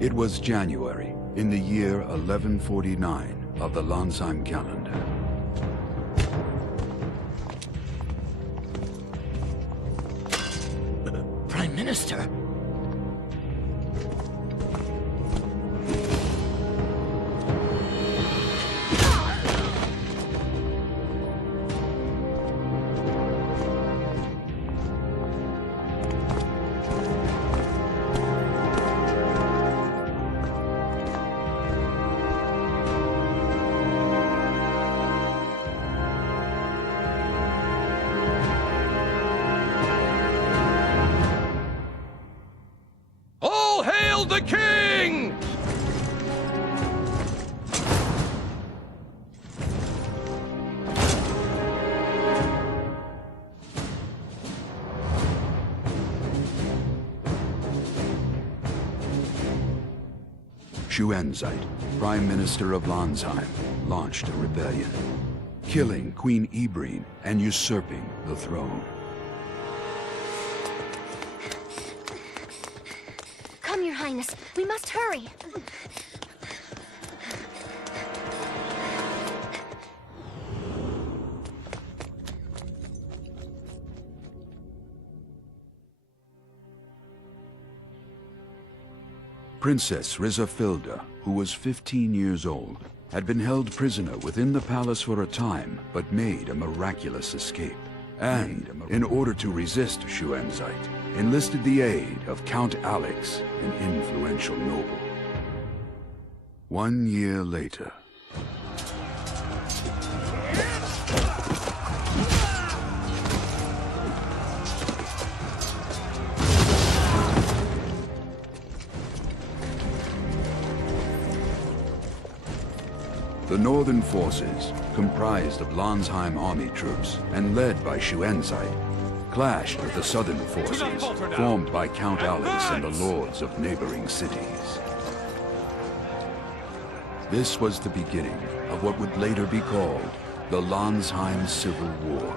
It was January, in the year 1149 of the Landsheim calendar. Prime Minister? All hail the king! Schuenzeit, Prime Minister of Landsheim, launched a rebellion, killing Queen Ibreen and usurping the throne. Come, Your Highness. We must hurry. Princess Rizafilda, who was 15 years old, had been held prisoner within the palace for a time, but made a miraculous escape. And, in order to resist Schuenzeit, enlisted the aid of Count Alex, an influential noble. 1 year later... The northern forces, comprised of Landsheim army troops and led by Schuenzeit, clashed with the southern forces, formed by Count Alex and the lords of neighboring cities. This was the beginning of what would later be called the Landsheim Civil War.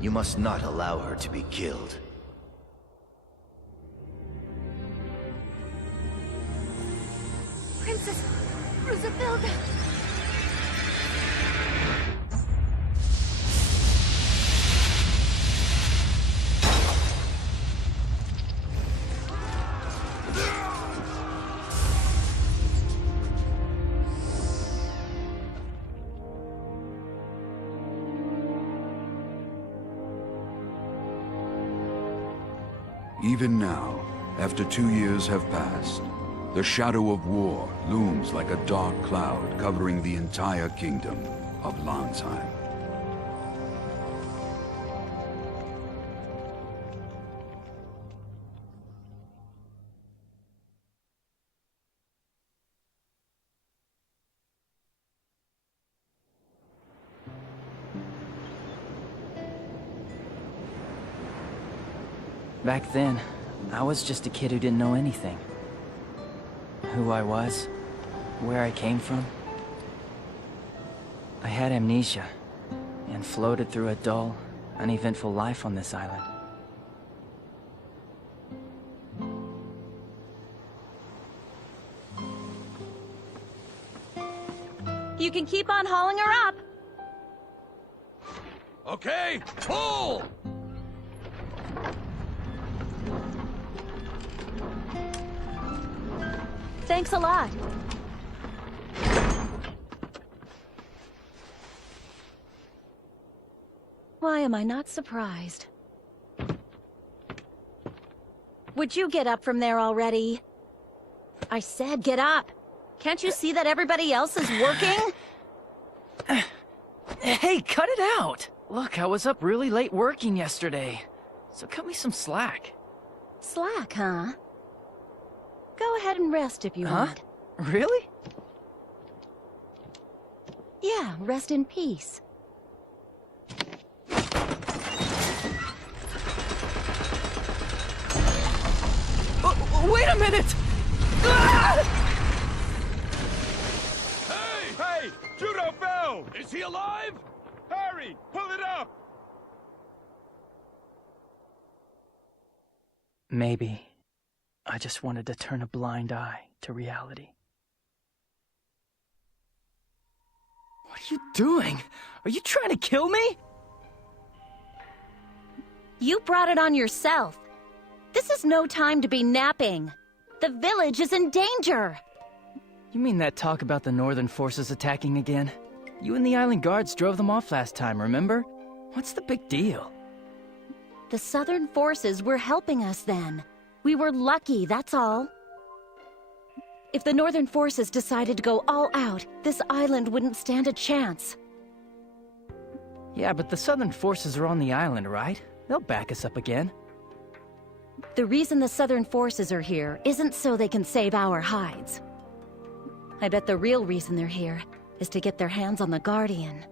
You must not allow her to be killed. Princess Rizafilda! Even now, after 2 years have passed, the shadow of war looms like a dark cloud covering the entire kingdom of Landsheim. Back then, I was just a kid who didn't know anything. Who I was, where I came from. I had amnesia, and floated through a dull, uneventful life on this island. You can keep on hauling her up. Okay, pull! Thanks a lot. Why am I not surprised? Would you get up from there already? I said get up. Can't you see that everybody else is working? Hey, cut it out! Look, I was up really late working yesterday, so cut me some slack. Slack, huh? Go ahead and rest if you want. Really? Yeah, rest in peace. Wait a minute! Ah! Hey! Judo fell! Is he alive? Hurry! Pull it up! Maybe I just wanted to turn a blind eye to reality. What are you doing? Are you trying to kill me? You brought it on yourself. This is no time to be napping. The village is in danger. You mean that talk about the Northern forces attacking again? You and the island guards drove them off last time, remember? What's the big deal? The Southern forces were helping us then. We were lucky, that's all. If the Northern forces decided to go all out, this island wouldn't stand a chance. Yeah, but the Southern forces are on the island, right? They'll back us up again. The reason the Southern forces are here isn't so they can save our hides. I bet the real reason they're here is to get their hands on the Guardian.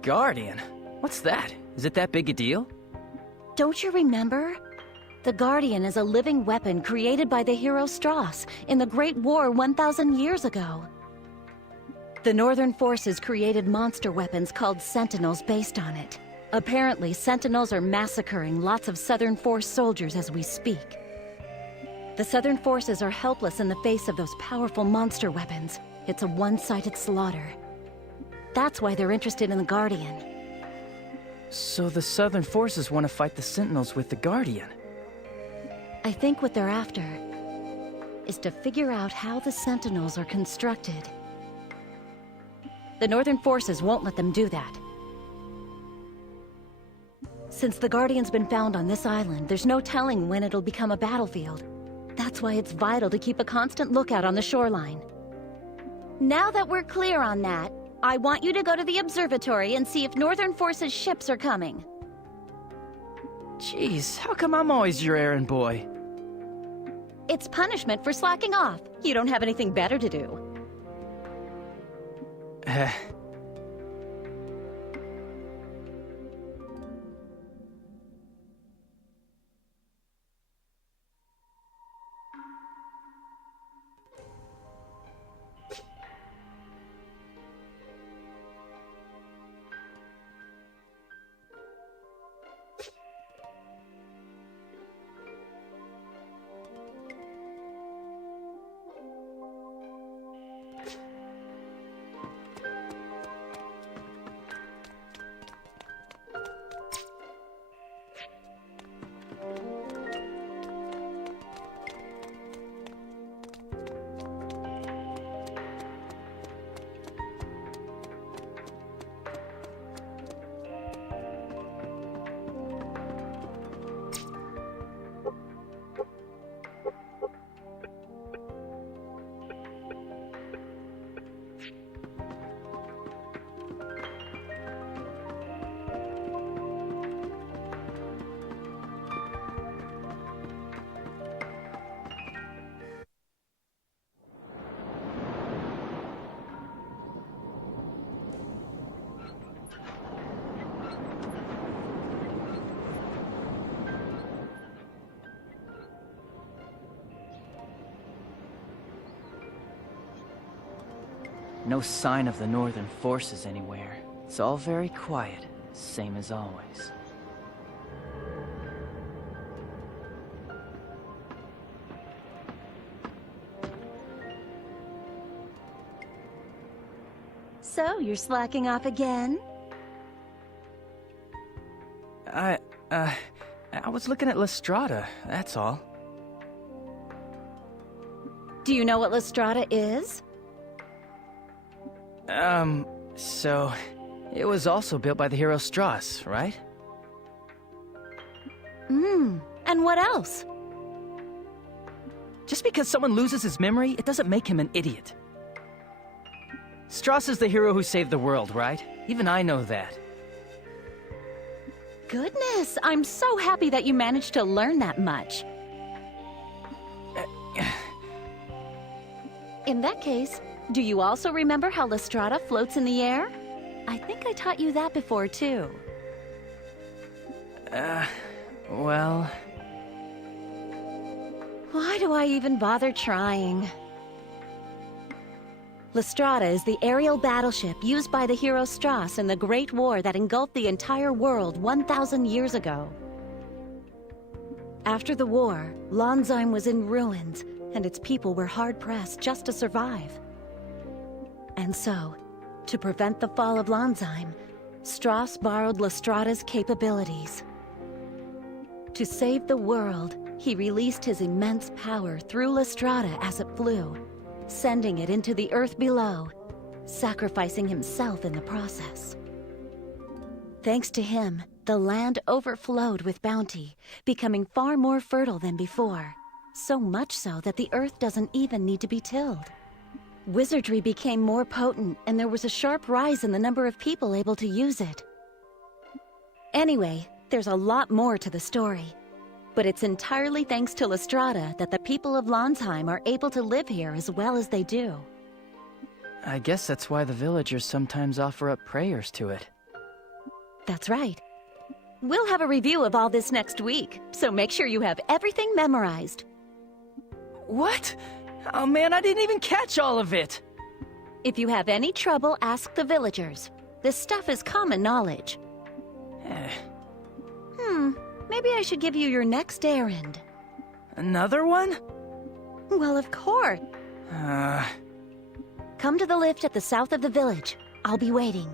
Guardian? What's that? Is it that big a deal? Don't you remember? The Guardian is a living weapon created by the hero Strauss in the Great War 1,000 years ago. The Northern forces created monster weapons called Sentinels based on it. Apparently, Sentinels are massacring lots of Southern Force soldiers as we speak. The Southern forces are helpless in the face of those powerful monster weapons. It's a one-sided slaughter. That's why they're interested in the Guardian. So the Southern forces want to fight the Sentinels with the Guardian? I think what they're after is to figure out how the Sentinels are constructed. The Northern forces won't let them do that. Since the Guardian's been found on this island, there's no telling when it'll become a battlefield. That's why it's vital to keep a constant lookout on the shoreline. Now that we're clear on that, I want you to go to the observatory and see if Northern Forces ships are coming. Jeez, how come I'm always your errand boy? It's punishment for slacking off. You don't have anything better to do. No sign of the Northern forces anywhere. It's all very quiet, same as always. So, you're slacking off again? I was looking at Lestrada, that's all. Do you know what Lestrada is? So... it was also built by the hero Strauss, right? And what else? Just because someone loses his memory, it doesn't make him an idiot. Strauss is the hero who saved the world, right? Even I know that. Goodness, I'm so happy that you managed to learn that much. In that case, do you also remember how Lestrada floats in the air? I think I taught you that before, too. Well... Why do I even bother trying? Lestrada is the aerial battleship used by the hero Strauss in the Great War that engulfed the entire world 1,000 years ago. After the war, Lansheim was in ruins, and its people were hard-pressed just to survive. And so, to prevent the fall of Lansheim, Strauss borrowed Lestrada's capabilities. To save the world, he released his immense power through Lestrada as it flew, sending it into the earth below, sacrificing himself in the process. Thanks to him, the land overflowed with bounty, becoming far more fertile than before, so much so that the earth doesn't even need to be tilled. Wizardry became more potent, and there was a sharp rise in the number of people able to use it. Anyway, there's a lot more to the story. But it's entirely thanks to Lestrada that the people of Lansheim are able to live here as well as they do. I guess that's why the villagers sometimes offer up prayers to it. That's right. We'll have a review of all this next week, so make sure you have everything memorized. What? Oh man, I didn't even catch all of it! If you have any trouble, ask the villagers. This stuff is common knowledge. Maybe I should give you your next errand. Another one? Well, of course. Come to the lift at the south of the village. I'll be waiting.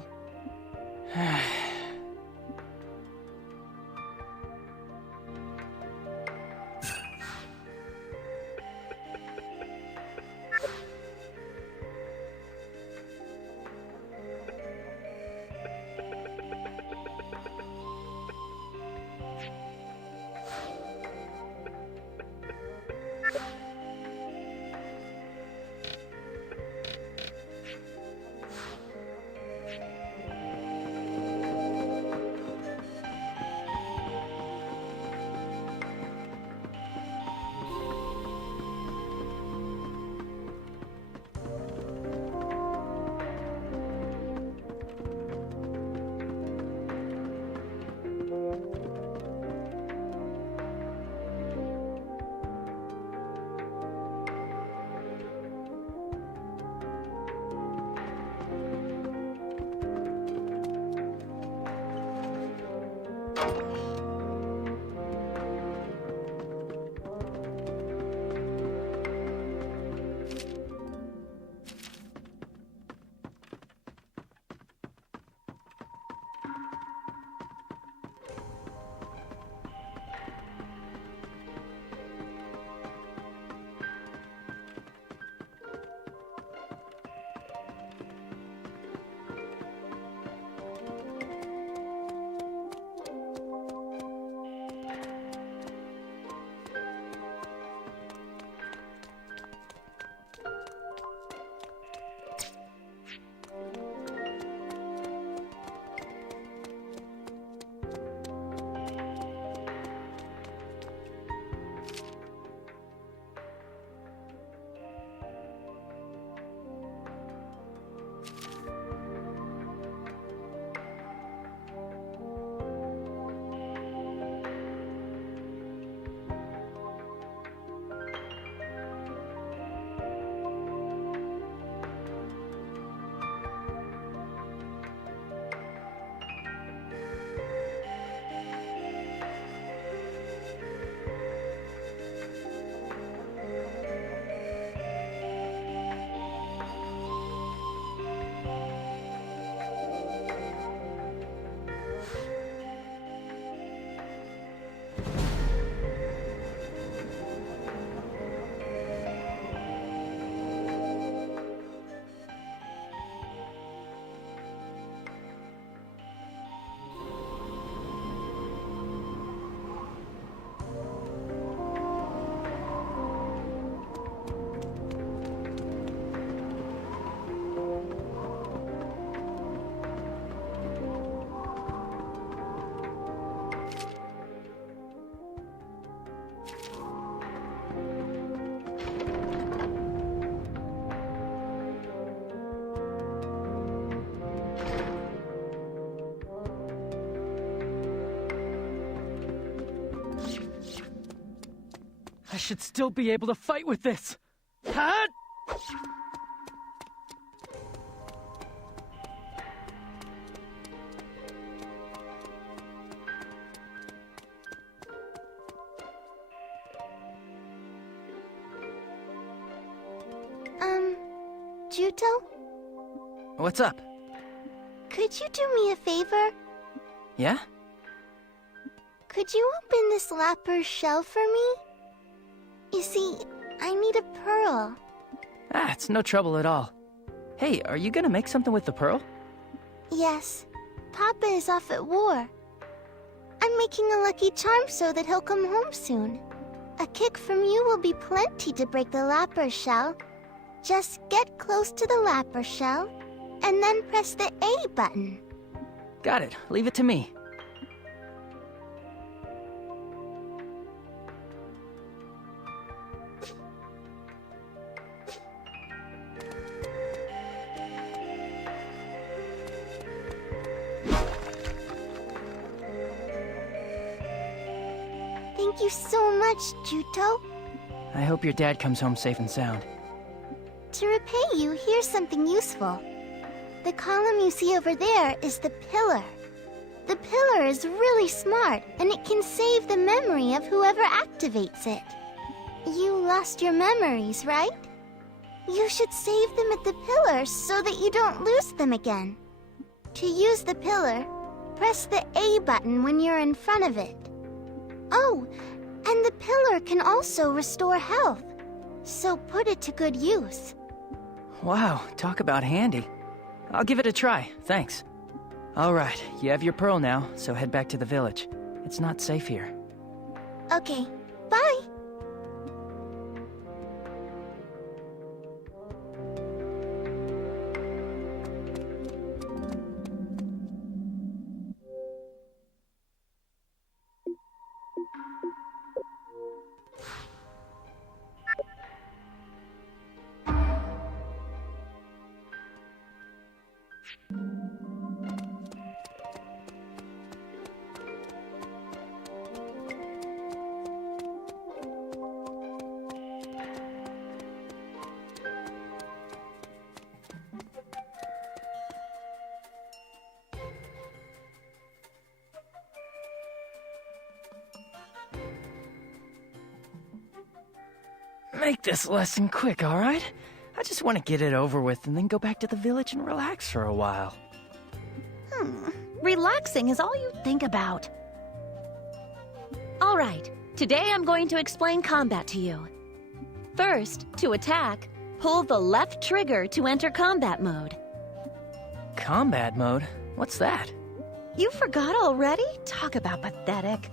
I should still be able to fight with this. Huh? Juto? What's up? Could you do me a favor? Yeah? Could you open this lapper's shell for me? You see, I need a pearl. Ah, it's no trouble at all. Hey, are you gonna make something with the pearl? Yes. Papa is off at war. I'm making a lucky charm so that he'll come home soon. A kick from you will be plenty to break the lapper shell. Just get close to the lapper shell, and then press the A button. Got it. Leave it to me. Thank you so much, Juto. I hope your dad comes home safe and sound. To repay you, here's something useful. The column you see over there is the pillar. The pillar is really smart, and it can save the memory of whoever activates it. You lost your memories, right? You should save them at the pillar so that you don't lose them again. To use the pillar, press the A button when you're in front of it. Oh, and the pillar can also restore health, so put it to good use. Wow, talk about handy. I'll give it a try, thanks. Alright, you have your pearl now, so head back to the village. It's not safe here. Okay, bye! Make this lesson quick, alright? I just want to get it over with and then go back to the village and relax for a while. Relaxing is all you think about. All right, today I'm going to explain combat to you. First, to attack, pull the left trigger to enter combat mode. Combat mode? What's that? You forgot already? Talk about pathetic.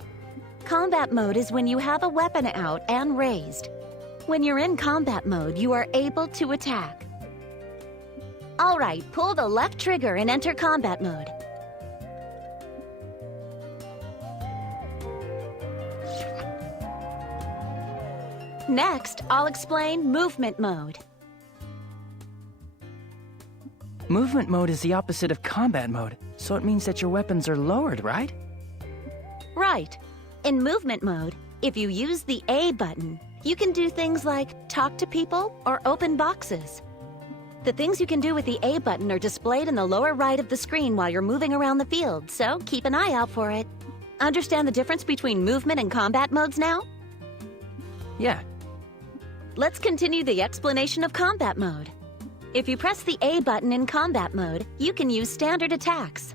Combat mode is when you have a weapon out and raised. When you're in combat mode, you are able to attack. All right, pull the left trigger and enter combat mode. Next, I'll explain movement mode. Movement mode is the opposite of combat mode, so it means that your weapons are lowered, right? Right. In movement mode, if you use the A button, you can do things like talk to people or open boxes. The things you can do with the A button are displayed in the lower right of the screen while you're moving around the field, so keep an eye out for it. Understand the difference between movement and combat modes now? Yeah. Let's continue the explanation of combat mode. If you press the A button in combat mode, you can use standard attacks.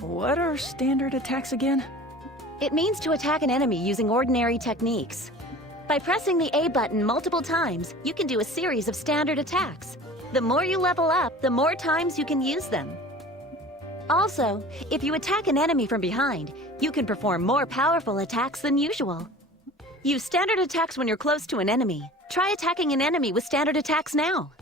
What are standard attacks again? It means to attack an enemy using ordinary techniques. By pressing the A button multiple times, you can do a series of standard attacks. The more you level up, the more times you can use them. Also, if you attack an enemy from behind, you can perform more powerful attacks than usual. Use standard attacks when you're close to an enemy. Try attacking an enemy with standard attacks now.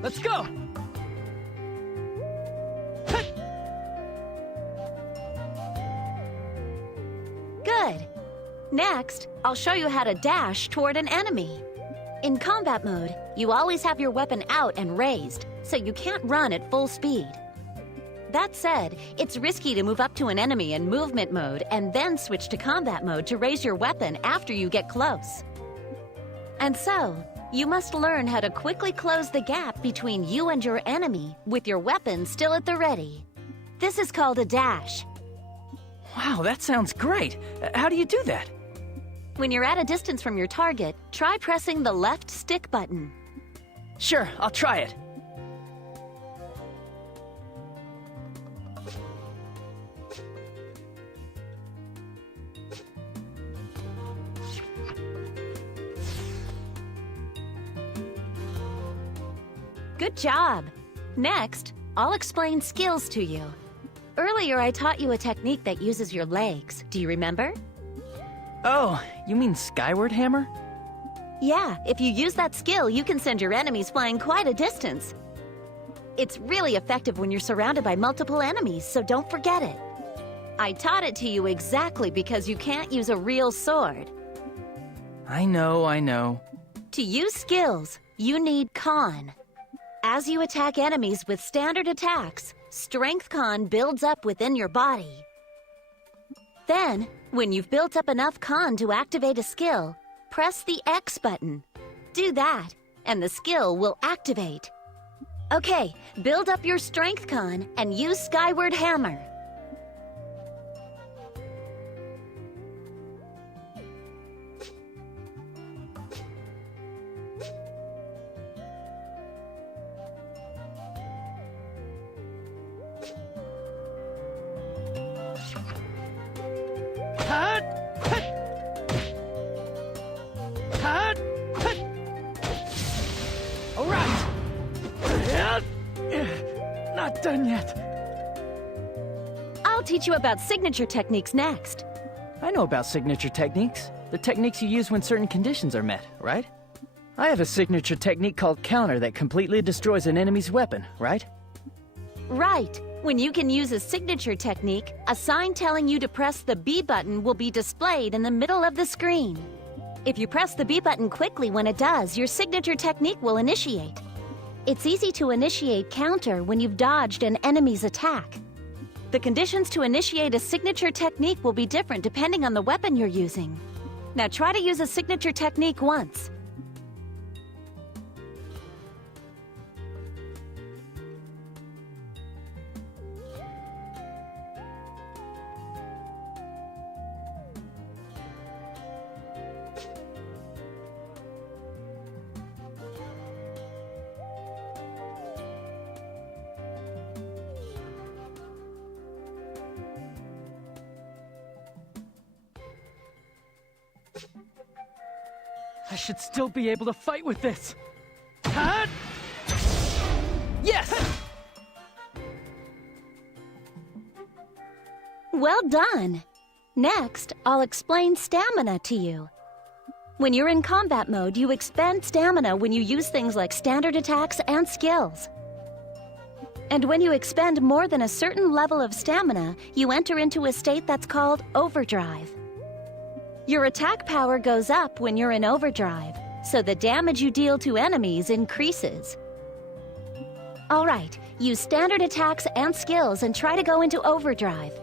Let's go! Next, I'll show you how to dash toward an enemy. In combat mode, you always have your weapon out and raised, so you can't run at full speed. That said, it's risky to move up to an enemy in movement mode and then switch to combat mode to raise your weapon after you get close. And so, you must learn how to quickly close the gap between you and your enemy with your weapon still at the ready. This is called a dash. Wow, that sounds great. How do you do that? When you're at a distance from your target, try pressing the left stick button. Sure, I'll try it. Good job! Next, I'll explain skills to you. Earlier, I taught you a technique that uses your legs. Do you remember? Oh, you mean skyward hammer? Yeah, if you use that skill, you can send your enemies flying quite a distance. It's really effective when you're surrounded by multiple enemies, so don't forget it. I taught it to you exactly because you can't use a real sword. I know. To use skills, you need Con. As you attack enemies with standard attacks, Strength Con builds up within your body. Then, when you've built up enough Con to activate a skill, press the X button. Do that, and the skill will activate. Okay, build up your Strength Con and use Skyward Hammer. All right. Not done yet. I'll teach you about signature techniques next. I know about signature techniques. The techniques you use when certain conditions are met, right? I have a signature technique called Counter that completely destroys an enemy's weapon, right? Right. When you can use a signature technique, a sign telling you to press the B button will be displayed in the middle of the screen. If you press the B button quickly when it does, your signature technique will initiate. It's easy to initiate Counter when you've dodged an enemy's attack. The conditions to initiate a signature technique will be different depending on the weapon you're using. Now try to use a signature technique once. I should still be able to fight with this. Huh? Yes! Well done! Next, I'll explain stamina to you. When you're in combat mode, you expend stamina when you use things like standard attacks and skills. And when you expend more than a certain level of stamina, you enter into a state that's called overdrive. Your attack power goes up when you're in overdrive, so the damage you deal to enemies increases. All right, use standard attacks and skills and try to go into overdrive.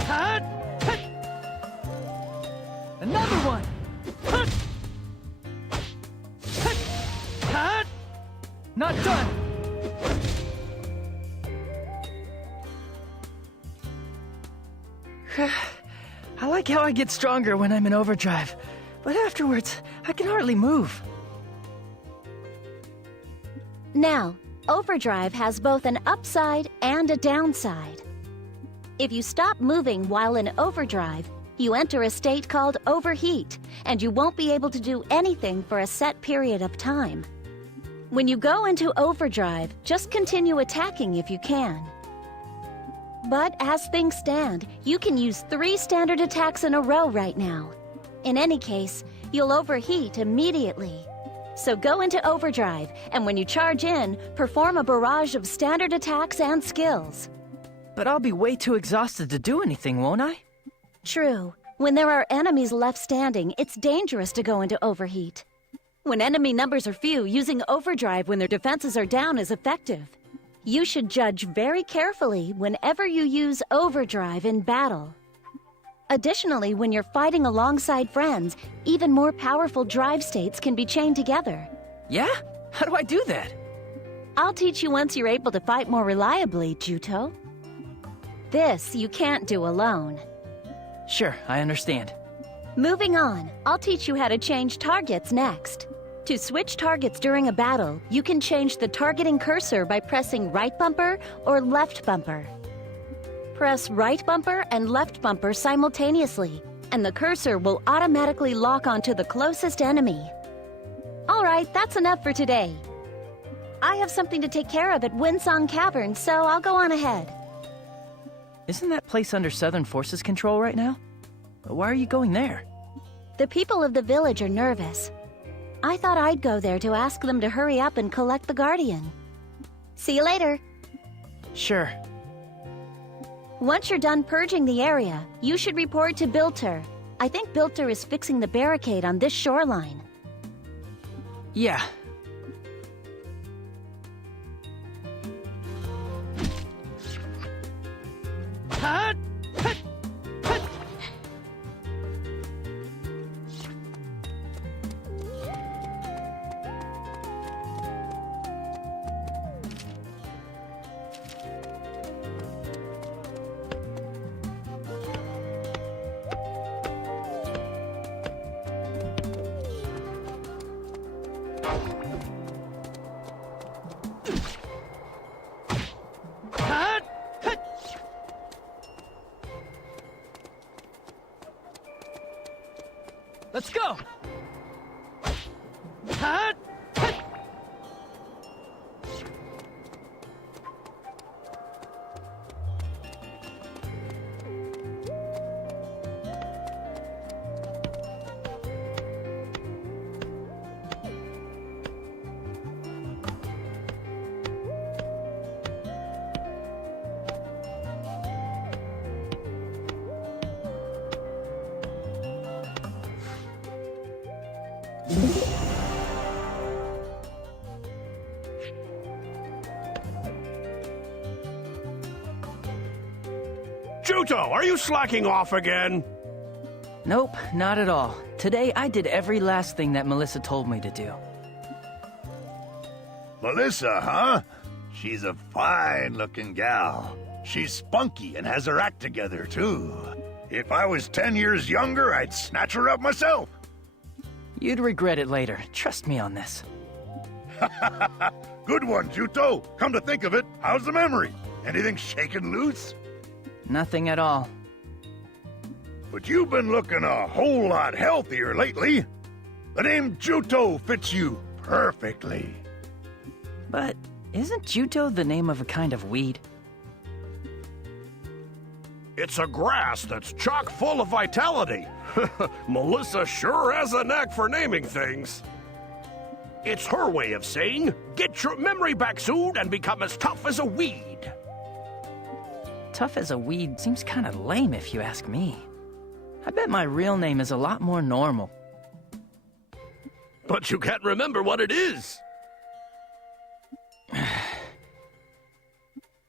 Huh? Another one! Huh? Huh? Not done! I like how I get stronger when I'm in overdrive, but afterwards, I can hardly move. Now, overdrive has both an upside and a downside. If you stop moving while in overdrive, you enter a state called overheat, and you won't be able to do anything for a set period of time. When you go into overdrive, just continue attacking if you can. But as things stand, you can use 3 standard attacks in a row right now. In any case, you'll overheat immediately. So go into overdrive, and when you charge in, perform a barrage of standard attacks and skills. But I'll be way too exhausted to do anything, won't I? True. When there are enemies left standing, it's dangerous to go into overheat. When enemy numbers are few, using overdrive when their defenses are down is effective. You should judge very carefully whenever you use overdrive in battle. Additionally, when you're fighting alongside friends, even more powerful drive states can be chained together. Yeah? How do I do that? I'll teach you once you're able to fight more reliably, Juto. This you can't do alone. Sure, I understand. Moving on, I'll teach you how to change targets next. To switch targets during a battle, you can change the targeting cursor by pressing right bumper or left bumper. Press right bumper and left bumper simultaneously, and the cursor will automatically lock onto the closest enemy. Alright, that's enough for today. I have something to take care of at Windsong Cavern, so I'll go on ahead. Isn't that place under Southern Forces control right now? Why are you going there? The people of the village are nervous. I thought I'd go there to ask them to hurry up and collect the Guardian. See you later. Sure. Once you're done purging the area, you should report to Bilter. I think Bilter is fixing the barricade on this shoreline. Yeah. Hut! Hut! Hut! Let's go! Hut! Hut! Juto, are you slacking off again? Nope, not at all. Today I did every last thing that Melissa told me to do. Melissa, huh? She's a fine-looking gal. She's spunky and has her act together, too. If I was 10 years younger, I'd snatch her up myself. You'd regret it later. Trust me on this. Good one, Juto. Come to think of it, how's the memory? Anything shaken loose? Nothing at all. But you've been looking a whole lot healthier lately. The name Juto fits you perfectly. But isn't Juto the name of a kind of weed? It's a grass that's chock full of vitality. Melissa sure has a knack for naming things. It's her way of saying, get your memory back soon and become as tough as a weed. Tough as a weed seems kind of lame if you ask me. I bet my real name is a lot more normal. But you can't remember what it is.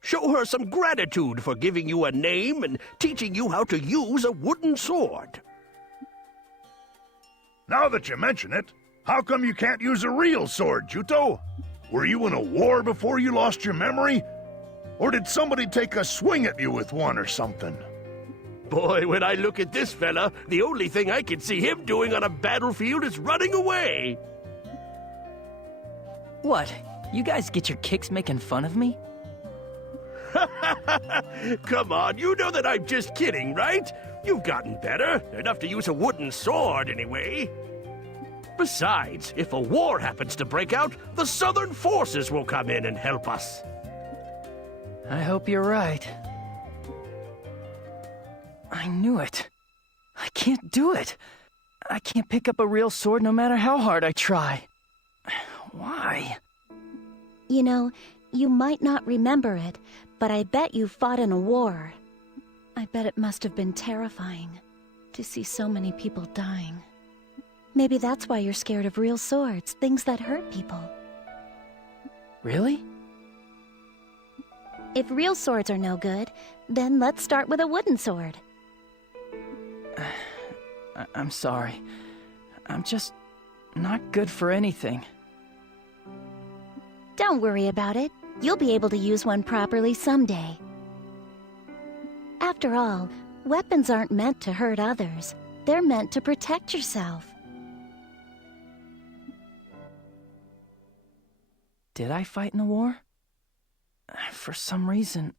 Show her some gratitude for giving you a name and teaching you how to use a wooden sword. Now that you mention it, how come you can't use a real sword, Juto? Were you in a war before you lost your memory? Or did somebody take a swing at you with one or something? Boy, when I look at this fella, the only thing I can see him doing on a battlefield is running away. What? You guys get your kicks making fun of me? Come on, you know that I'm just kidding, right? You've gotten better, enough to use a wooden sword anyway. Besides, if a war happens to break out, the Southern Forces will come in and help us. I hope you're right. I knew it. I can't do it. I can't pick up a real sword no matter how hard I try. Why? You know, you might not remember it, but I bet you fought in a war. I bet it must have been terrifying to see so many people dying. Maybe that's why you're scared of real swords, things that hurt people. Really? If real swords are no good, then let's start with a wooden sword. I'm sorry. I'm just not good for anything. Don't worry about it. You'll be able to use one properly someday. After all, weapons aren't meant to hurt others. They're meant to protect yourself. Did I fight in the war? For some reason,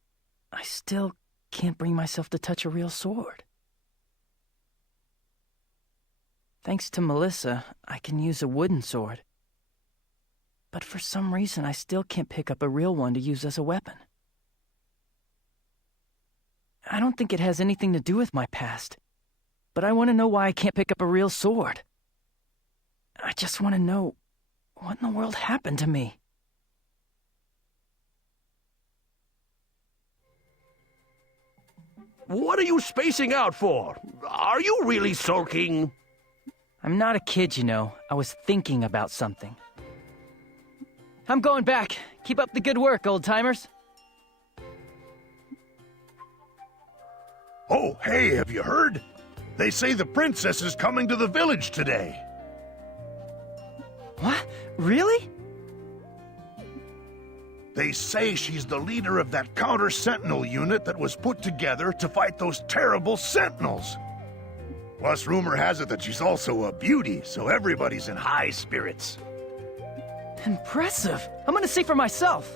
I still can't bring myself to touch a real sword. Thanks to Melissa, I can use a wooden sword. But for some reason, I still can't pick up a real one to use as a weapon. I don't think it has anything to do with my past, but I want to know why I can't pick up a real sword. I just want to know what in the world happened to me. What are you spacing out for? Are you really sulking? I'm not a kid, you know. I was thinking about something. I'm going back. Keep up the good work, old-timers. Oh, hey, have you heard? They say the princess is coming to the village today. What? Really? They say she's the leader of that counter-sentinel unit that was put together to fight those terrible sentinels. Plus, rumor has it that she's also a beauty, so everybody's in high spirits. Impressive. I'm gonna see for myself.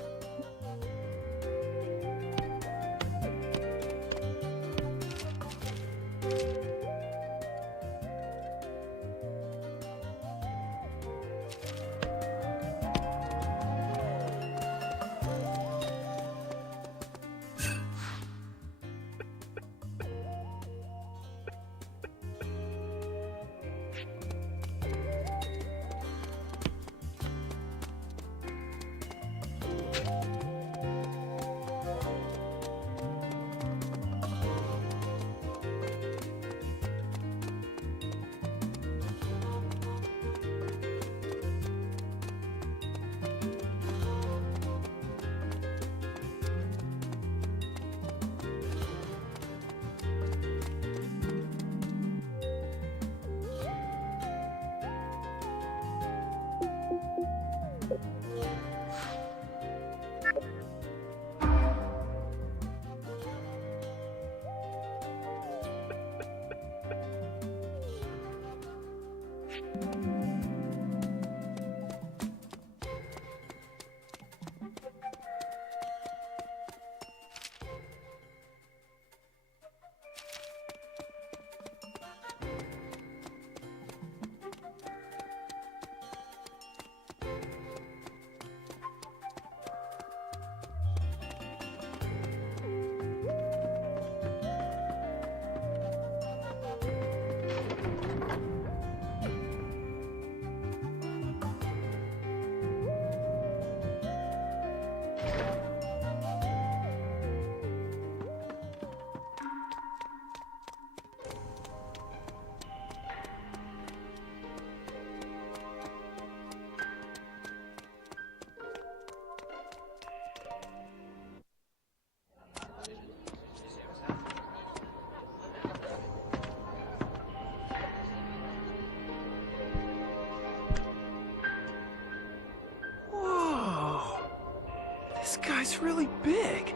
This guy's really big.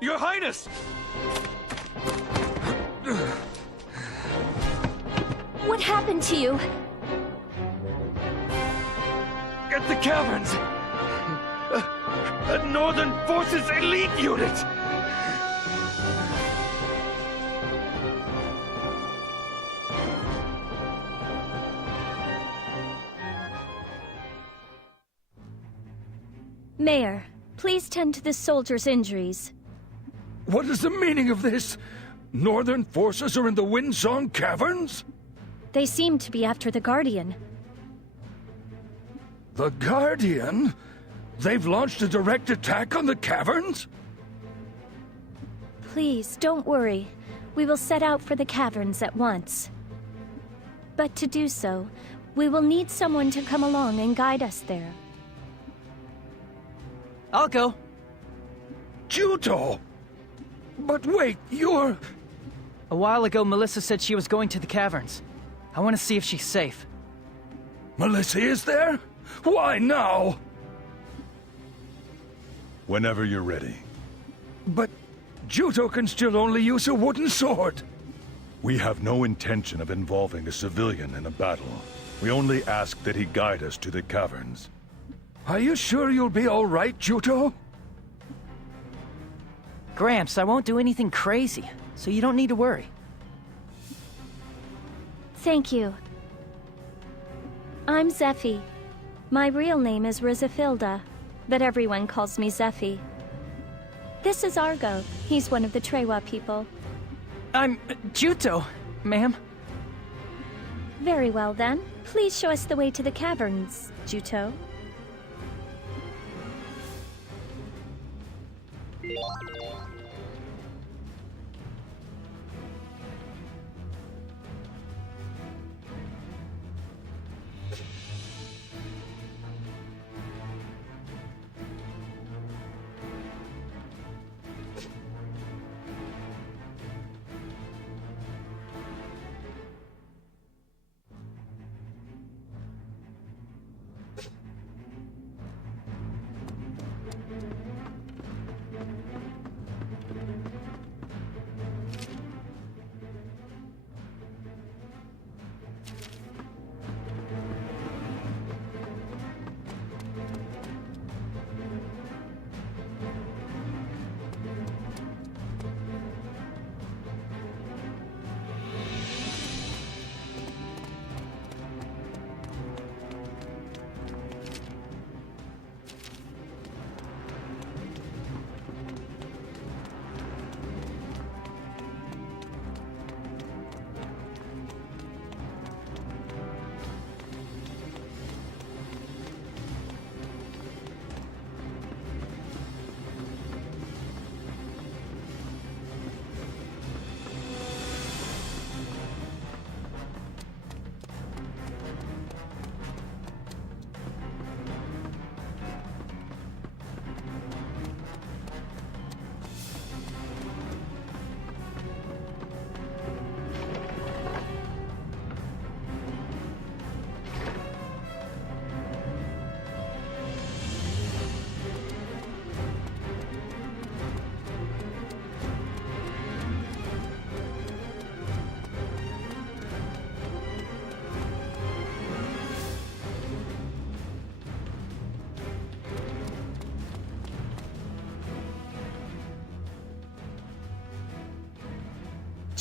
Your Highness! What happened to you? At the caverns! A Northern Forces elite unit! Mayor, please tend to this soldier's injuries. What is the meaning of this? Northern forces are in the Windsong Caverns? They seem to be after the Guardian. The Guardian? They've launched a direct attack on the caverns? Please, don't worry. We will set out for the caverns at once. But to do so, we will need someone to come along and guide us there. I'll go. Juto! But wait, you're... A while ago, Melissa said she was going to the caverns. I want to see if she's safe. Melissa is there? Why now? Whenever you're ready. But Juto can still only use a wooden sword. We have no intention of involving a civilian in a battle. We only ask that he guide us to the caverns. Are you sure you'll be all right, Juto? Gramps, I won't do anything crazy, so you don't need to worry. Thank you. I'm Zephi. My real name is Rizafilda, but everyone calls me Zephi. This is Argo. He's one of the Trewa people. I'm Juto, ma'am. Very well then. Please show us the way to the caverns, Juto.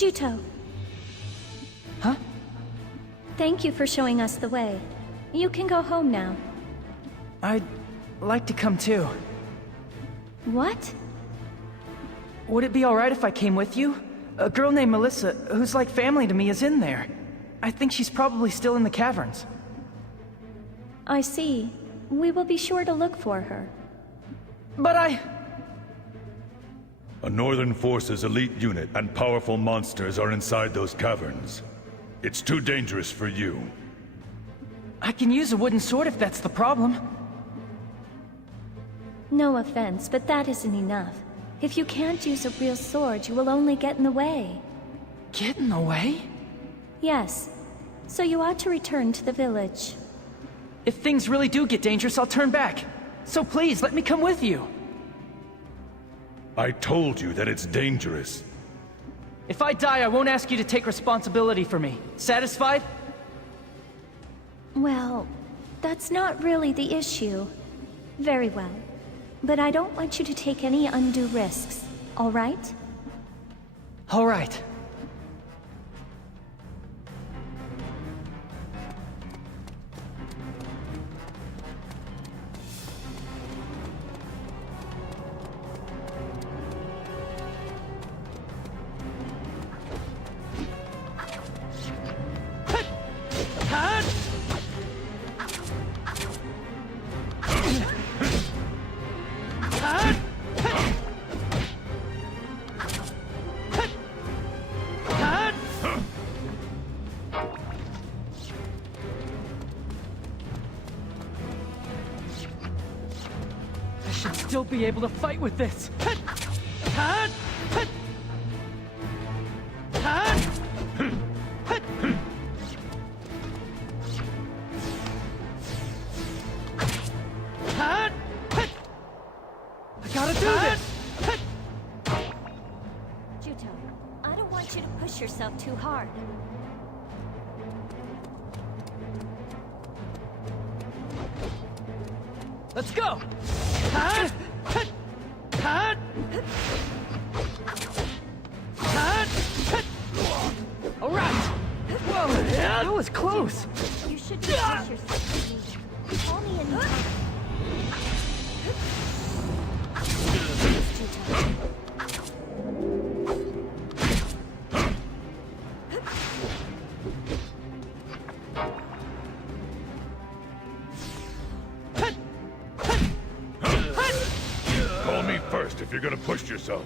Juto. Huh? Thank you for showing us the way. You can go home now. I'd like to come too. What? Would it be alright if I came with you? A girl named Melissa, who's like family to me, is in there. I think she's probably still in the caverns. I see. We will be sure to look for her. But A Northern Forces elite unit and powerful monsters are inside those caverns. It's too dangerous for you. I can use a wooden sword if that's the problem. No offense, but that isn't enough. If you can't use a real sword, you will only get in the way. Get in the way? Yes. So you ought to return to the village. If things really do get dangerous, I'll turn back. So please, let me come with you. I told you that it's dangerous. If I die, I won't ask you to take responsibility for me. Satisfied? Well, that's not really the issue. Very well. But I don't want you to take any undue risks, all right? All right. should still be able to fight with this. I gotta do this! Juto, I don't want you to push yourself too hard. Let's go! All right! Whoa, that was close! You shouldn't push yourself. Only in time. Call me first if you're gonna push yourself.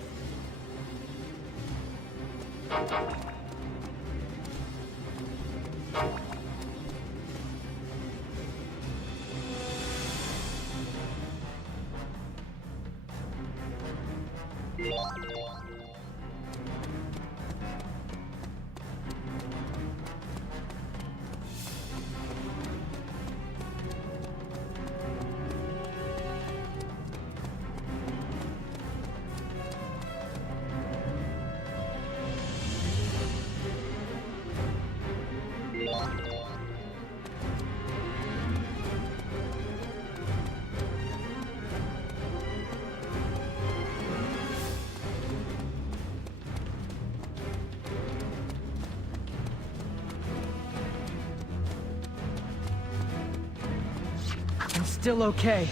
I'm still okay.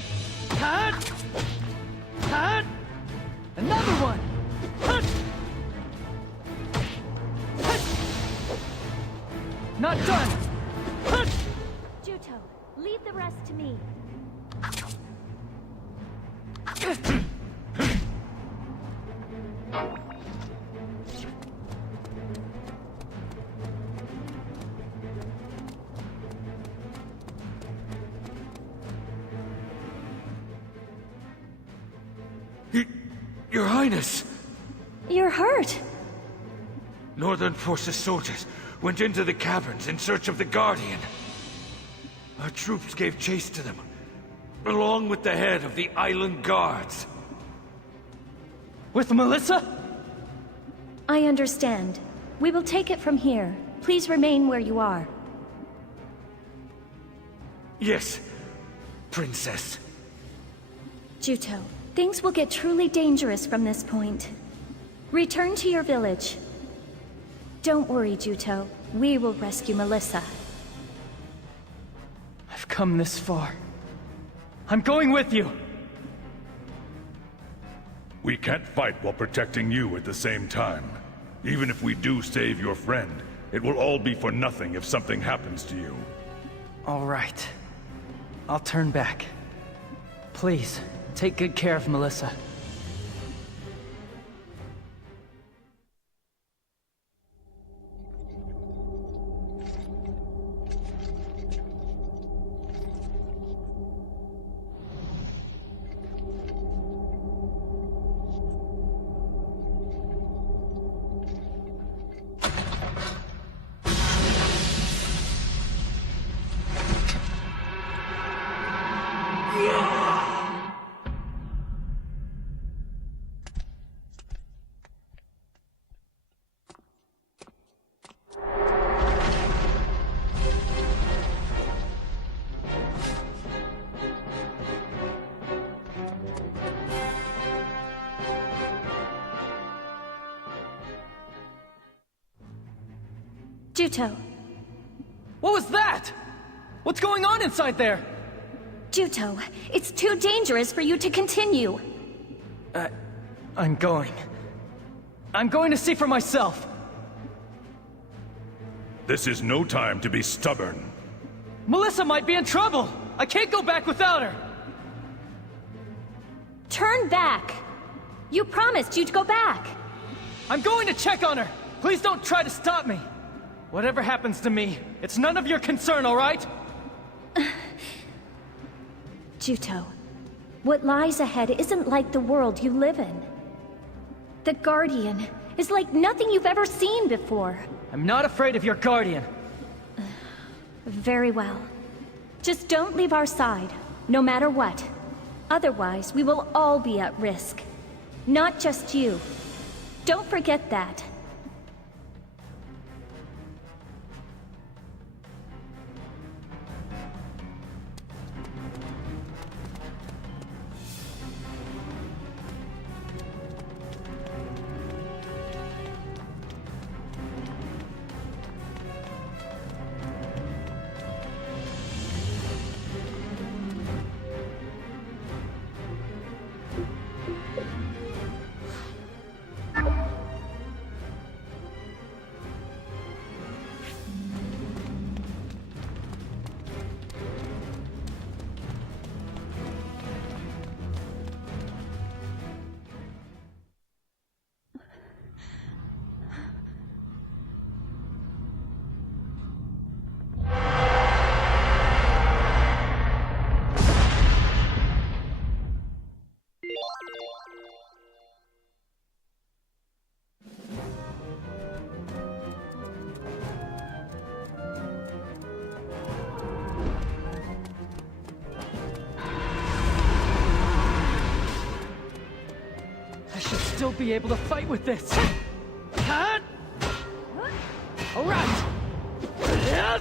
Another one! Not done! Juto, leave the rest to me. Your Highness! You're hurt. Northern Forces soldiers went into the caverns in search of the Guardian. Our troops gave chase to them, along with the head of the island guards. With Melissa? I understand. We will take it from here. Please remain where you are. Yes, Princess. Juto, things will get truly dangerous from this point. Return to your village. Don't worry, Juto. We will rescue Melissa. I've come this far. I'm going with you! We can't fight while protecting you at the same time. Even if we do save your friend, it will all be for nothing if something happens to you. All right. I'll turn back. Please, take good care of Melissa. Juto. What was that? What's going on inside there? Juto, it's too dangerous for you to continue. I'm going. I'm going to see for myself. This is no time to be stubborn. Melissa might be in trouble. I can't go back without her. Turn back. You promised you'd go back. I'm going to check on her. Please don't try to stop me. Whatever happens to me, it's none of your concern, all right? Juto, What lies ahead isn't like the world you live in. The Guardian is like nothing you've ever seen before. I'm not afraid of your Guardian. Very well. Just don't leave our side, no matter what. Otherwise, we will all be at risk. Not just you. Don't forget that. I should still be able to fight with this. Huh? All right. Huh?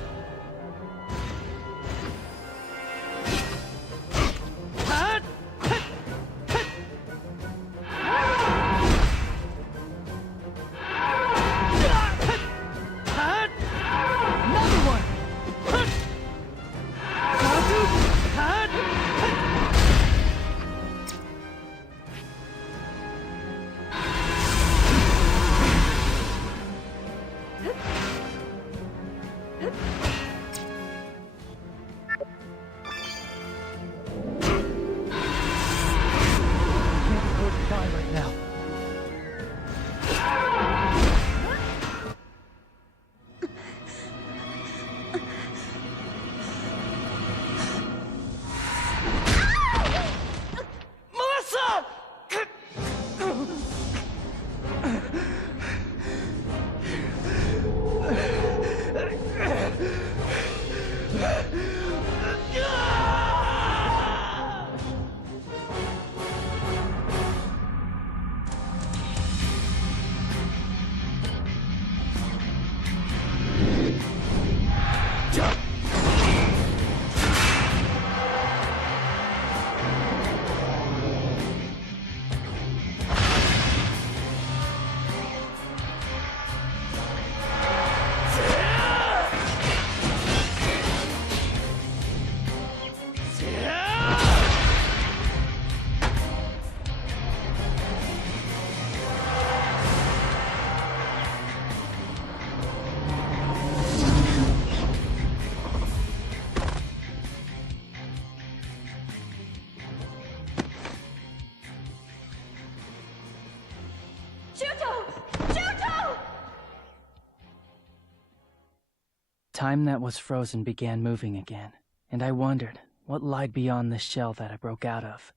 Another one. Right now. Melissa! Time that was frozen began moving again, and I wondered what lied beyond the shell that I broke out of.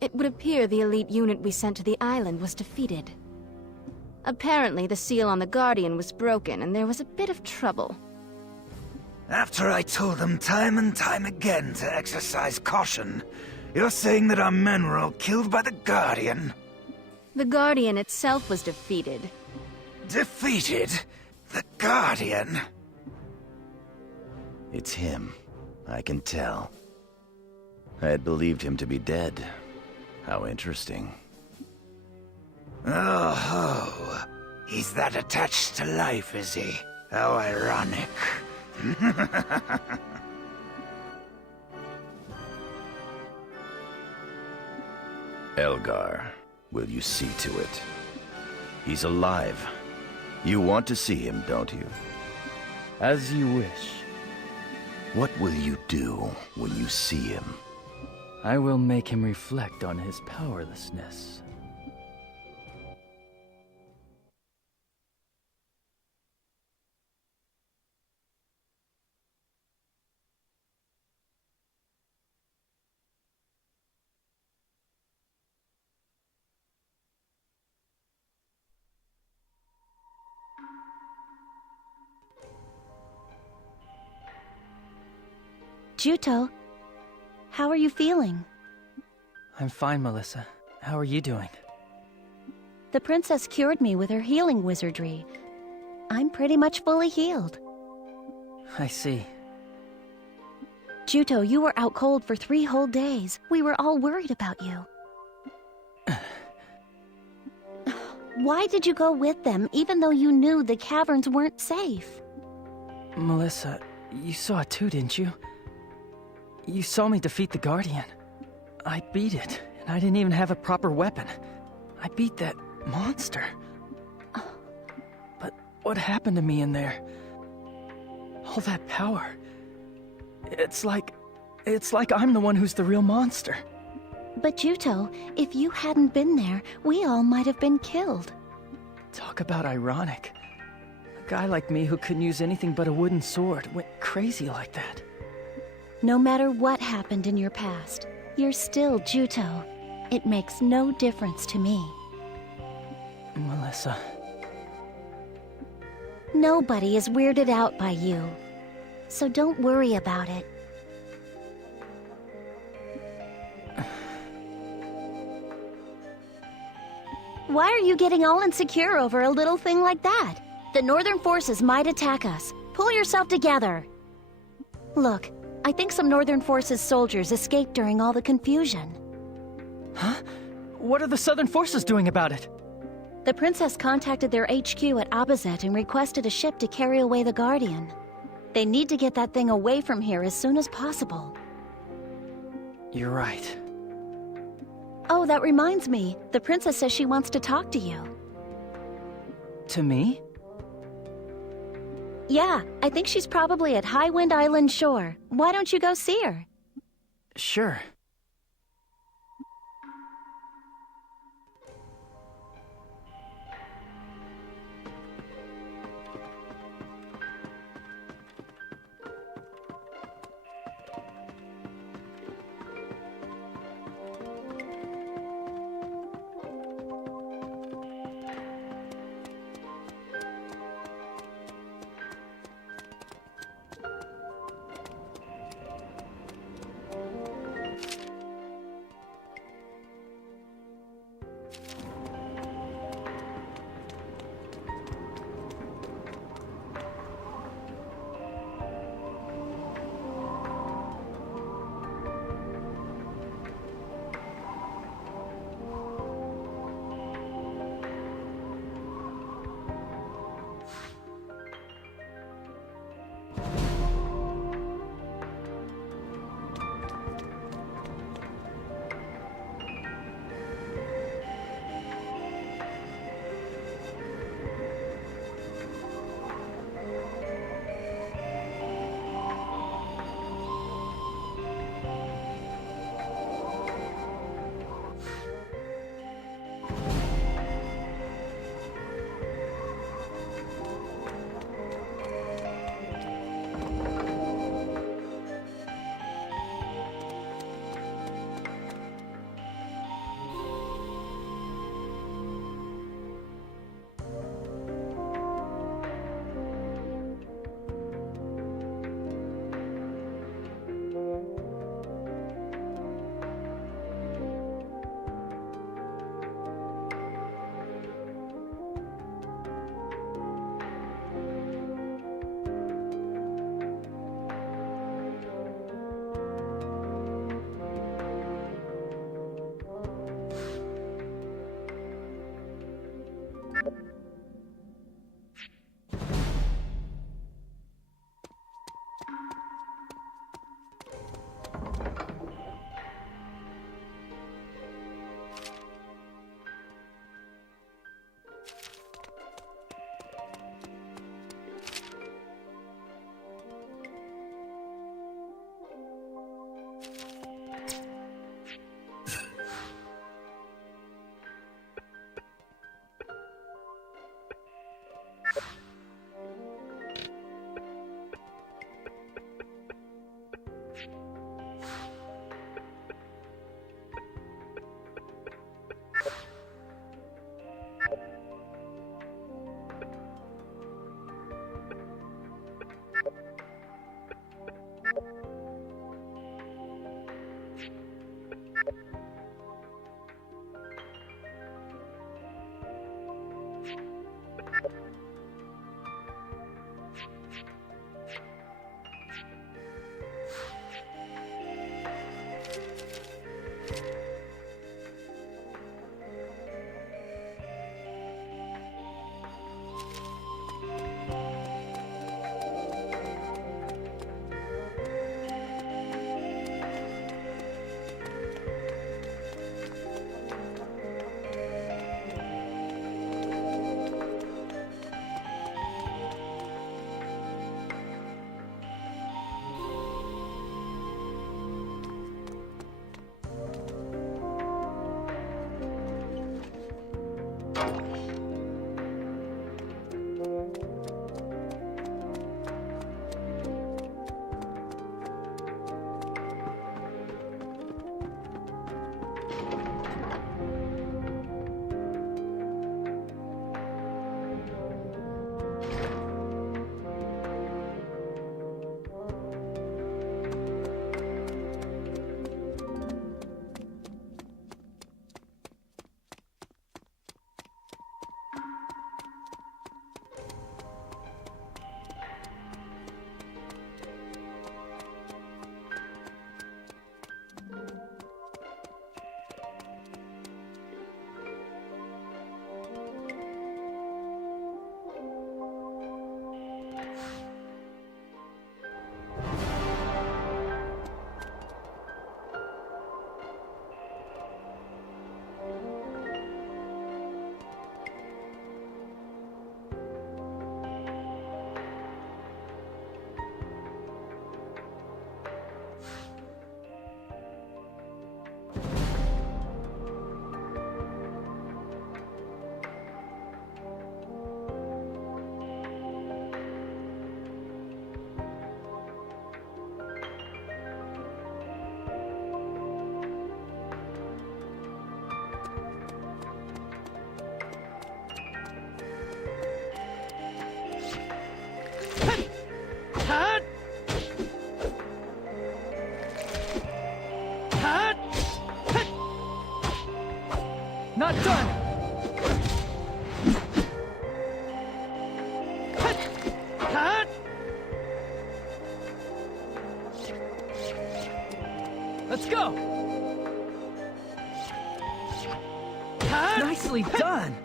It would appear the elite unit we sent to the island was defeated. Apparently, the seal on the Guardian was broken, and there was a bit of trouble. After I told them time and time again to exercise caution, you're saying that our men were all killed by the Guardian? The Guardian itself was defeated. Defeated? The Guardian? It's him. I can tell. I had believed him to be dead. How interesting. Oh, he's that attached to life, is he? How ironic. Elgar, will you see to it? He's alive. You want to see him, don't you? As you wish. What will you do when you see him? I will make him reflect on his powerlessness. Juto, how are you feeling? I'm fine, Melissa. How are you doing? The princess cured me with her healing wizardry. I'm pretty much fully healed. I see. Juto, you were out cold for 3 whole days. We were all worried about you. Why did you go with them, even though you knew the caverns weren't safe? Melissa, you saw it too, didn't you? You saw me defeat the Guardian. I beat it, and I didn't even have a proper weapon. I beat that monster. But what happened to me in there? All that power. It's like I'm the one who's the real monster. But Juto, if you hadn't been there, we all might have been killed. Talk about ironic. A guy like me who couldn't use anything but a wooden sword went crazy like that. No matter what happened in your past, you're still Juto. It makes no difference to me. Melissa. Nobody is weirded out by you. So don't worry about it. Why are you getting all insecure over a little thing like that? The Northern forces might attack us. Pull yourself together. Look, I think some Northern forces soldiers escaped during all the confusion. Huh? What are the Southern forces doing about it? The princess contacted their HQ at Abazet and requested a ship to carry away the Guardian. They need to get that thing away from here as soon as possible. You're right. Oh, that reminds me. The princess says she wants to talk to you. To me? Yeah, I think she's probably at Highwind Island shore. Why don't you go see her? Sure. Not done! Let's go! Nicely done!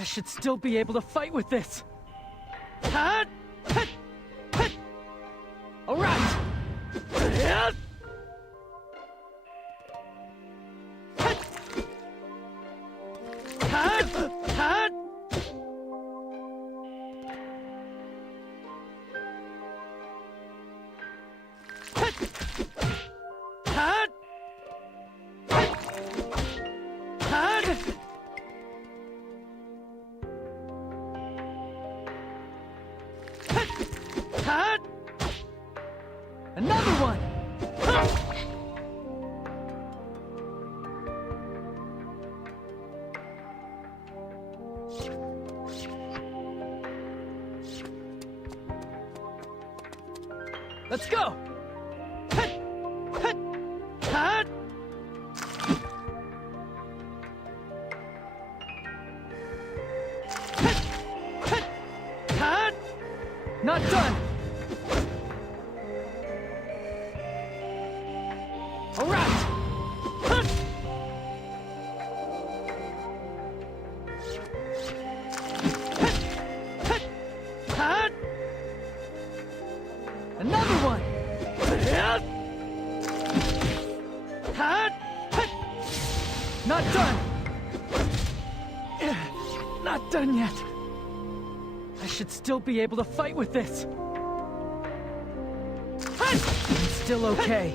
I should still be able to fight with this. All right. Another one! Let's go! Not done! All right! Another one! Not done! Not done yet! I should still be able to fight with this! I'm still okay.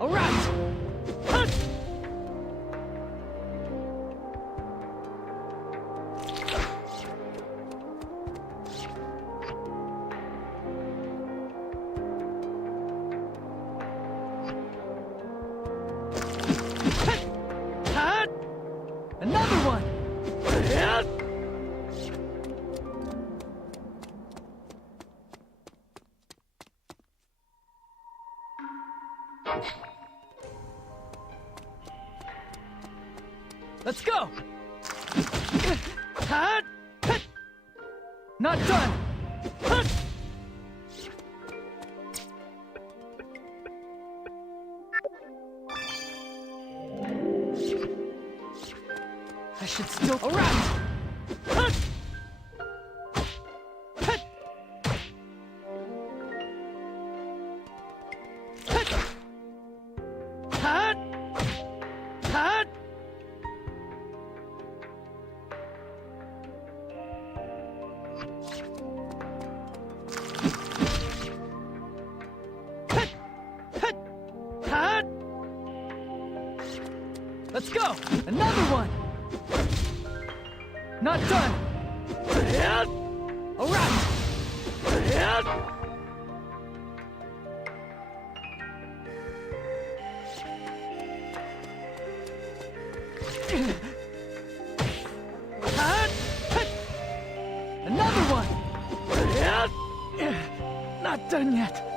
All right! Another one! Let's go! Not done! I should still... All right! Let's go! Another one! Not done! All right! Another one! Not done yet.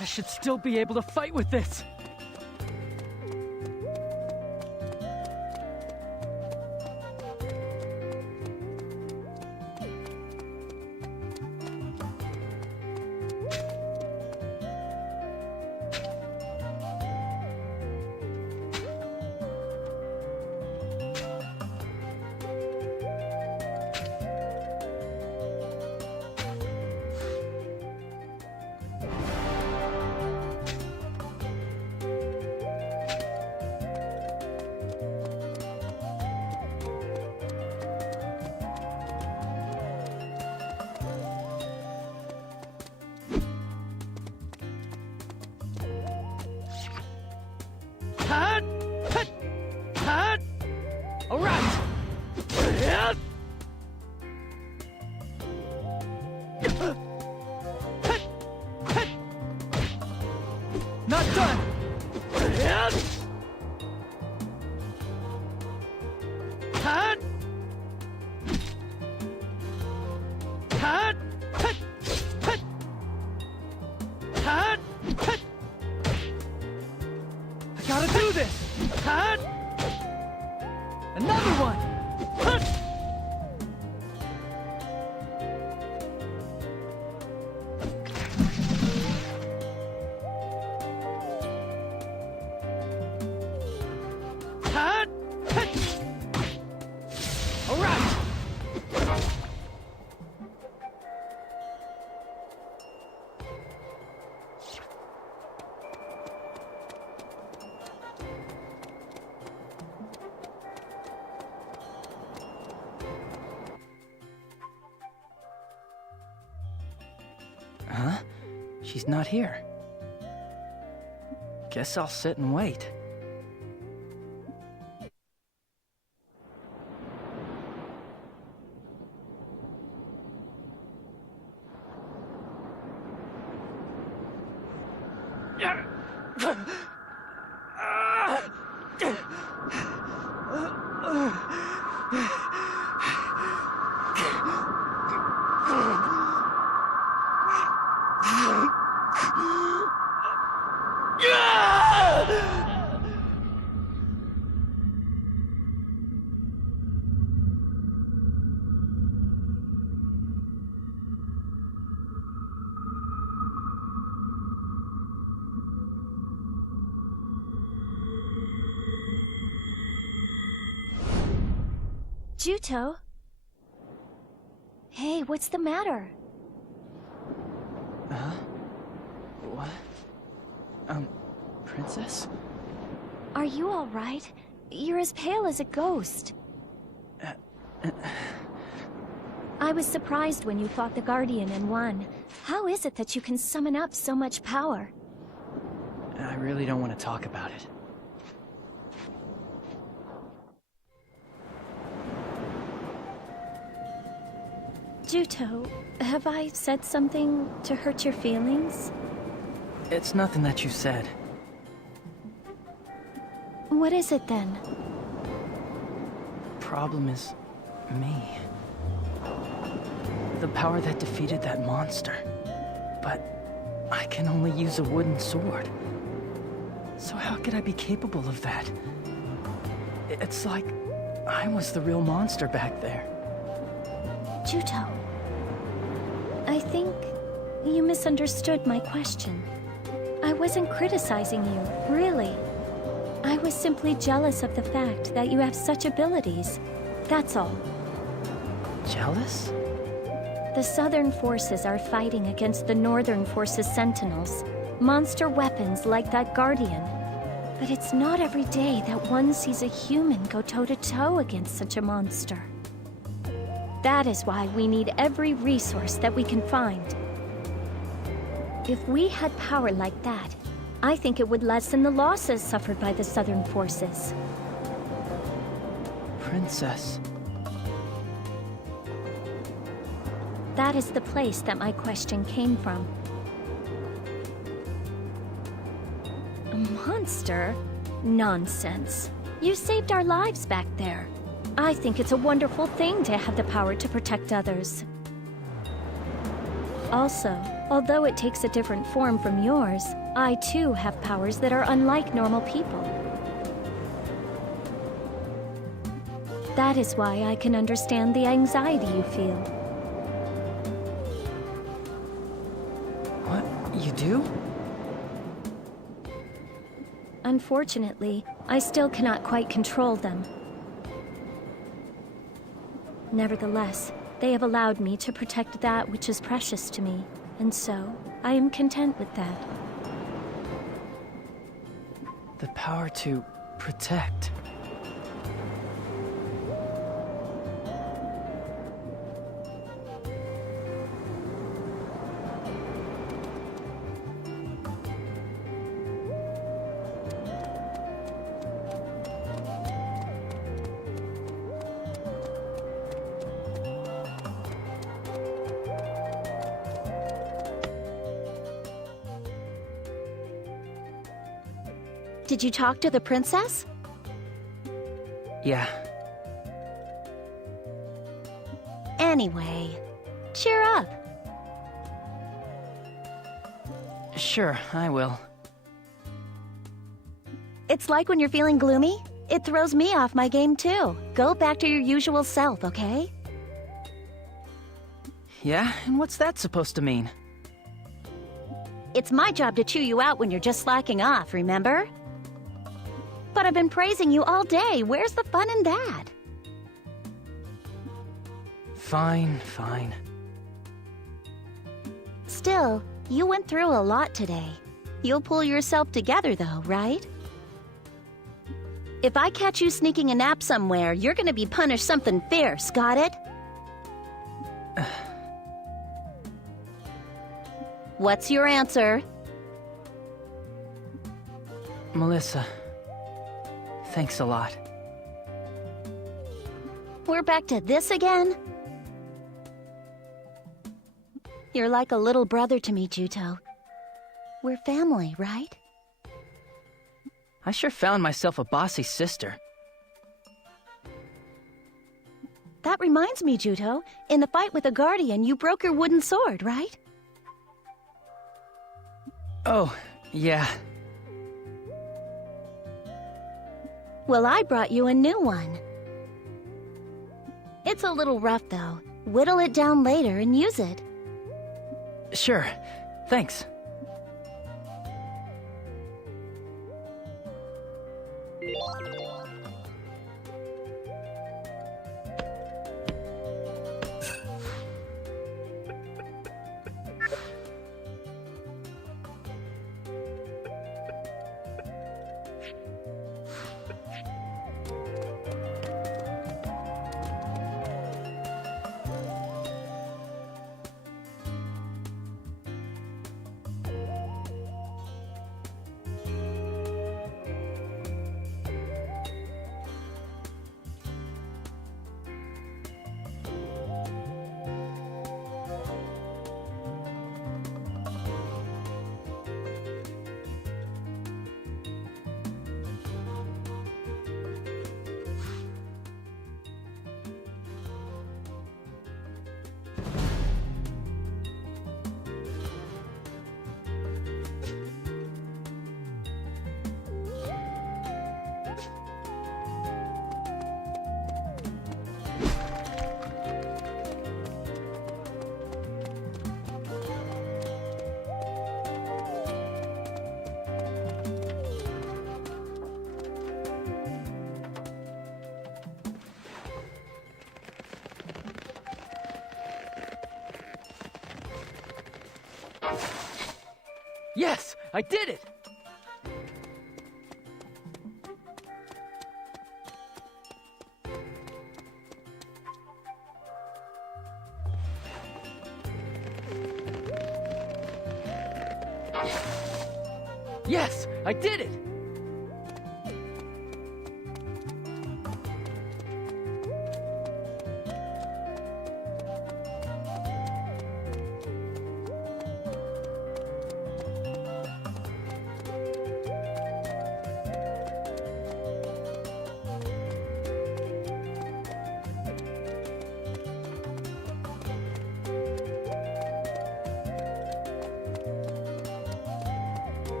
I should still be able to fight with this. All right. Not done. I gotta do this. Another one. All right. Huh? She's not here. Guess I'll sit and wait. Juto? Hey, what's the matter? Huh? What? Princess? Are you all right? You're as pale as a ghost. I was surprised when you fought the Guardian and won. How is it that you can summon up so much power? I really don't want to talk about it. Juto, have I said something to hurt your feelings? It's nothing that you said. What is it then? The problem is me. The power that defeated that monster. But I can only use a wooden sword. So how could I be capable of that? It's like I was the real monster back there. Juto, I think you misunderstood my question. I wasn't criticizing you, really. I was simply jealous of the fact that you have such abilities. That's all. Jealous? The Southern forces are fighting against the Northern forces' sentinels. Monster weapons like that Guardian. But it's not every day that one sees a human go toe-to-toe against such a monster. That is why we need every resource that we can find. If we had power like that, I think it would lessen the losses suffered by the Southern forces. Princess. That is the place that my question came from. A monster? Nonsense. You saved our lives back there. I think it's a wonderful thing to have the power to protect others. Also, although it takes a different form from yours, I too have powers that are unlike normal people. That is why I can understand the anxiety you feel. What? You do? Unfortunately, I still cannot quite control them. Nevertheless, they have allowed me to protect that which is precious to me, and so I am content with that. The power to protect. Did you talk to the princess? Yeah. Anyway, cheer up. Sure, I will. It's like when you're feeling gloomy. It throws me off my game too. Go back to your usual self, okay? Yeah? And what's that supposed to mean? It's my job to chew you out when you're just slacking off, remember? But I've been praising you all day. Where's the fun in that? Fine, fine. Still, you went through a lot today. You'll pull yourself together though, right? If I catch you sneaking a nap somewhere, you're gonna be punished something fierce, got it? What's your answer? Melissa, thanks a lot. We're back to this again? You're like a little brother to me, Juto. We're family, right? I sure found myself a bossy sister. That reminds me, Juto. In the fight with the Guardian, you broke your wooden sword, right? Oh, yeah. Well, I brought you a new one. It's a little rough, though. Whittle it down later and use it. Sure. Thanks. Yes! I did it! Yes! I did it!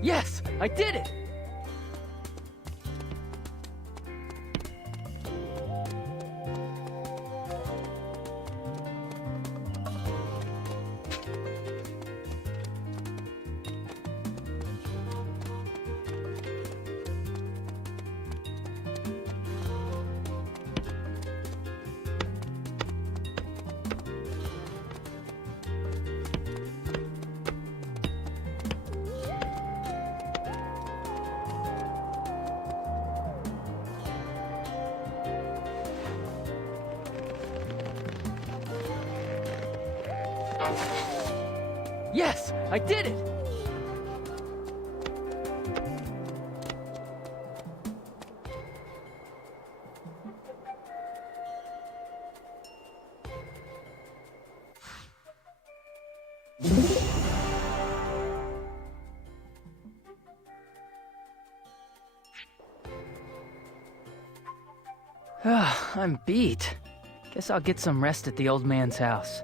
Yes, I did it! Yes, I did it! I'm beat. Guess I'll get some rest at the old man's house.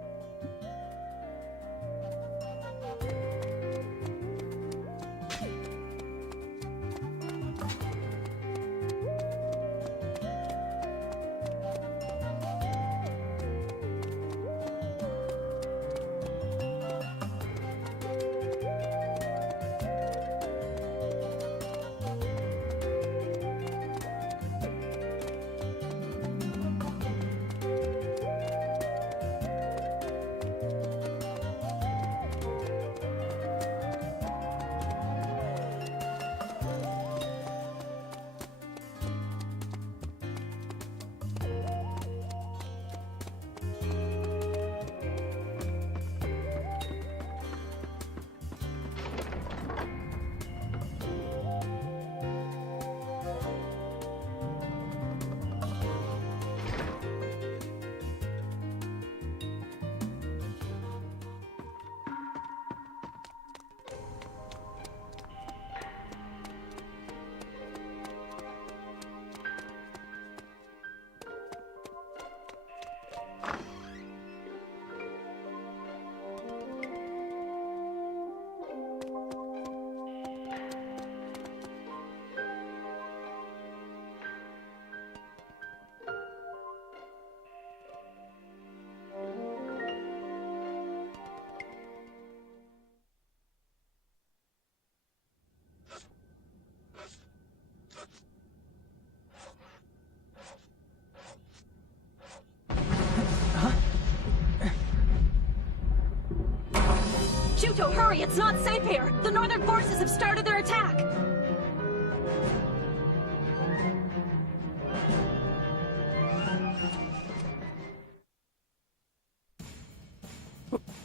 Shuto, hurry! It's not safe here! The Northern forces have started their attack!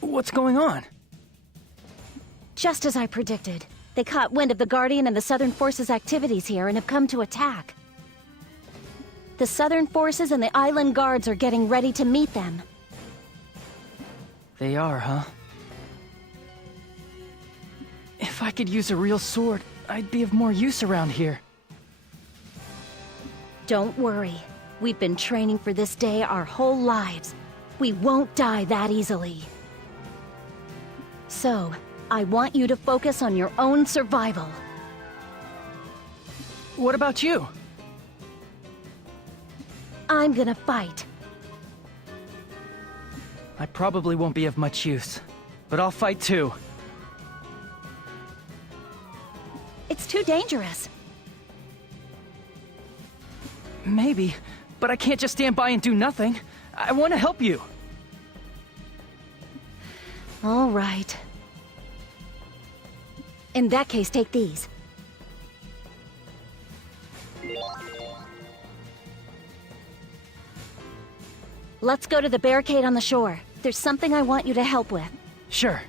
What's going on? Just as I predicted. They caught wind of the Guardian and the Southern Forces' activities here and have come to attack. The Southern Forces and the Island Guards are getting ready to meet them. They are, huh? If I could use a real sword, I'd be of more use around here. Don't worry. We've been training for this day our whole lives. We won't die that easily. So, I want you to focus on your own survival. What about you? I'm gonna fight. I probably won't be of much use, but I'll fight too. It's too dangerous. Maybe, but I can't just stand by and do nothing. I want to help you. All right. In that case, take these. Let's go to the barricade on the shore. There's something I want you to help with. Sure.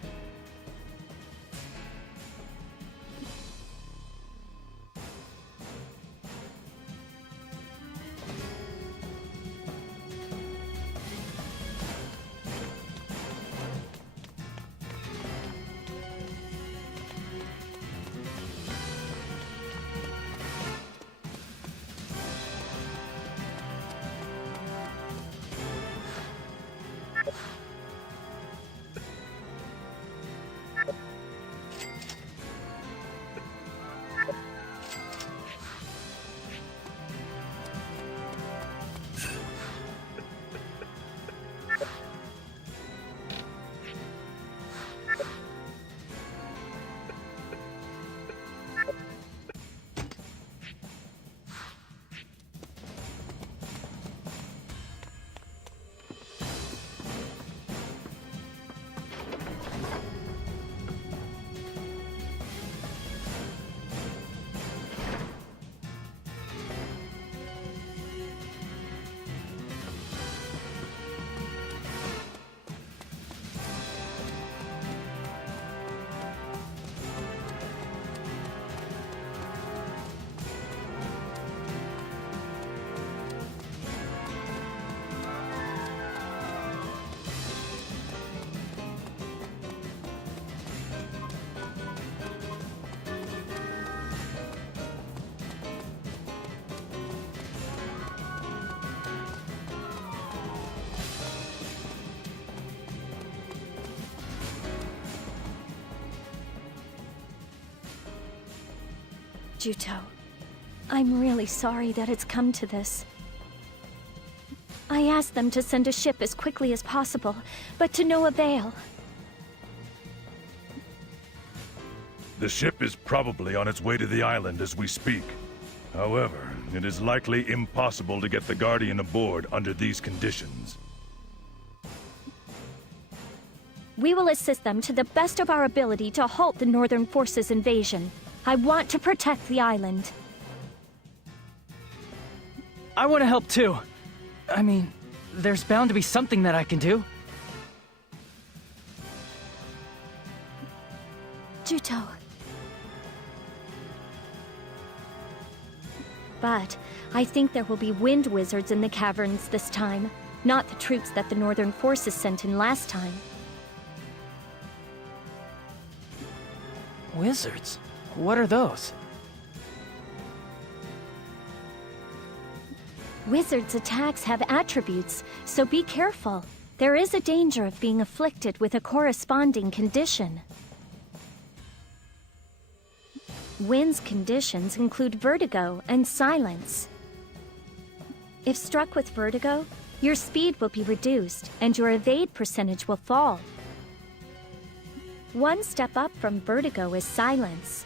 Juto, I'm really sorry that it's come to this. I asked them to send a ship as quickly as possible, but to no avail. The ship is probably on its way to the island as we speak. However, it is likely impossible to get the Guardian aboard under these conditions. We will assist them to the best of our ability to halt the Northern Forces' invasion. I want to protect the island. I want to help too. I mean, there's bound to be something that I can do. Juto. But I think there will be wind wizards in the caverns this time, not the troops that the Northern Forces sent in last time. Wizards? What are those? Wizards' attacks have attributes, so be careful. There is a danger of being afflicted with a corresponding condition. Wind's conditions include vertigo and silence. If struck with vertigo, your speed will be reduced and your evade percentage will fall. One step up from vertigo is silence.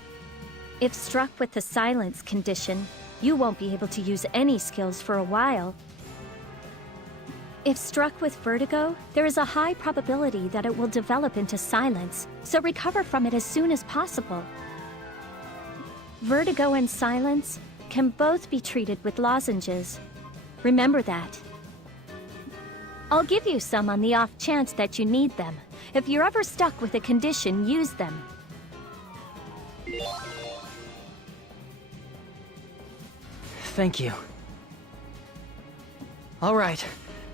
If struck with the silence condition, you won't be able to use any skills for a while. If struck with vertigo, there is a high probability that it will develop into silence, so recover from it as soon as possible. Vertigo and silence can both be treated with lozenges. Remember that. I'll give you some on the off chance that you need them. If you're ever stuck with a condition, use them. Thank you. All right,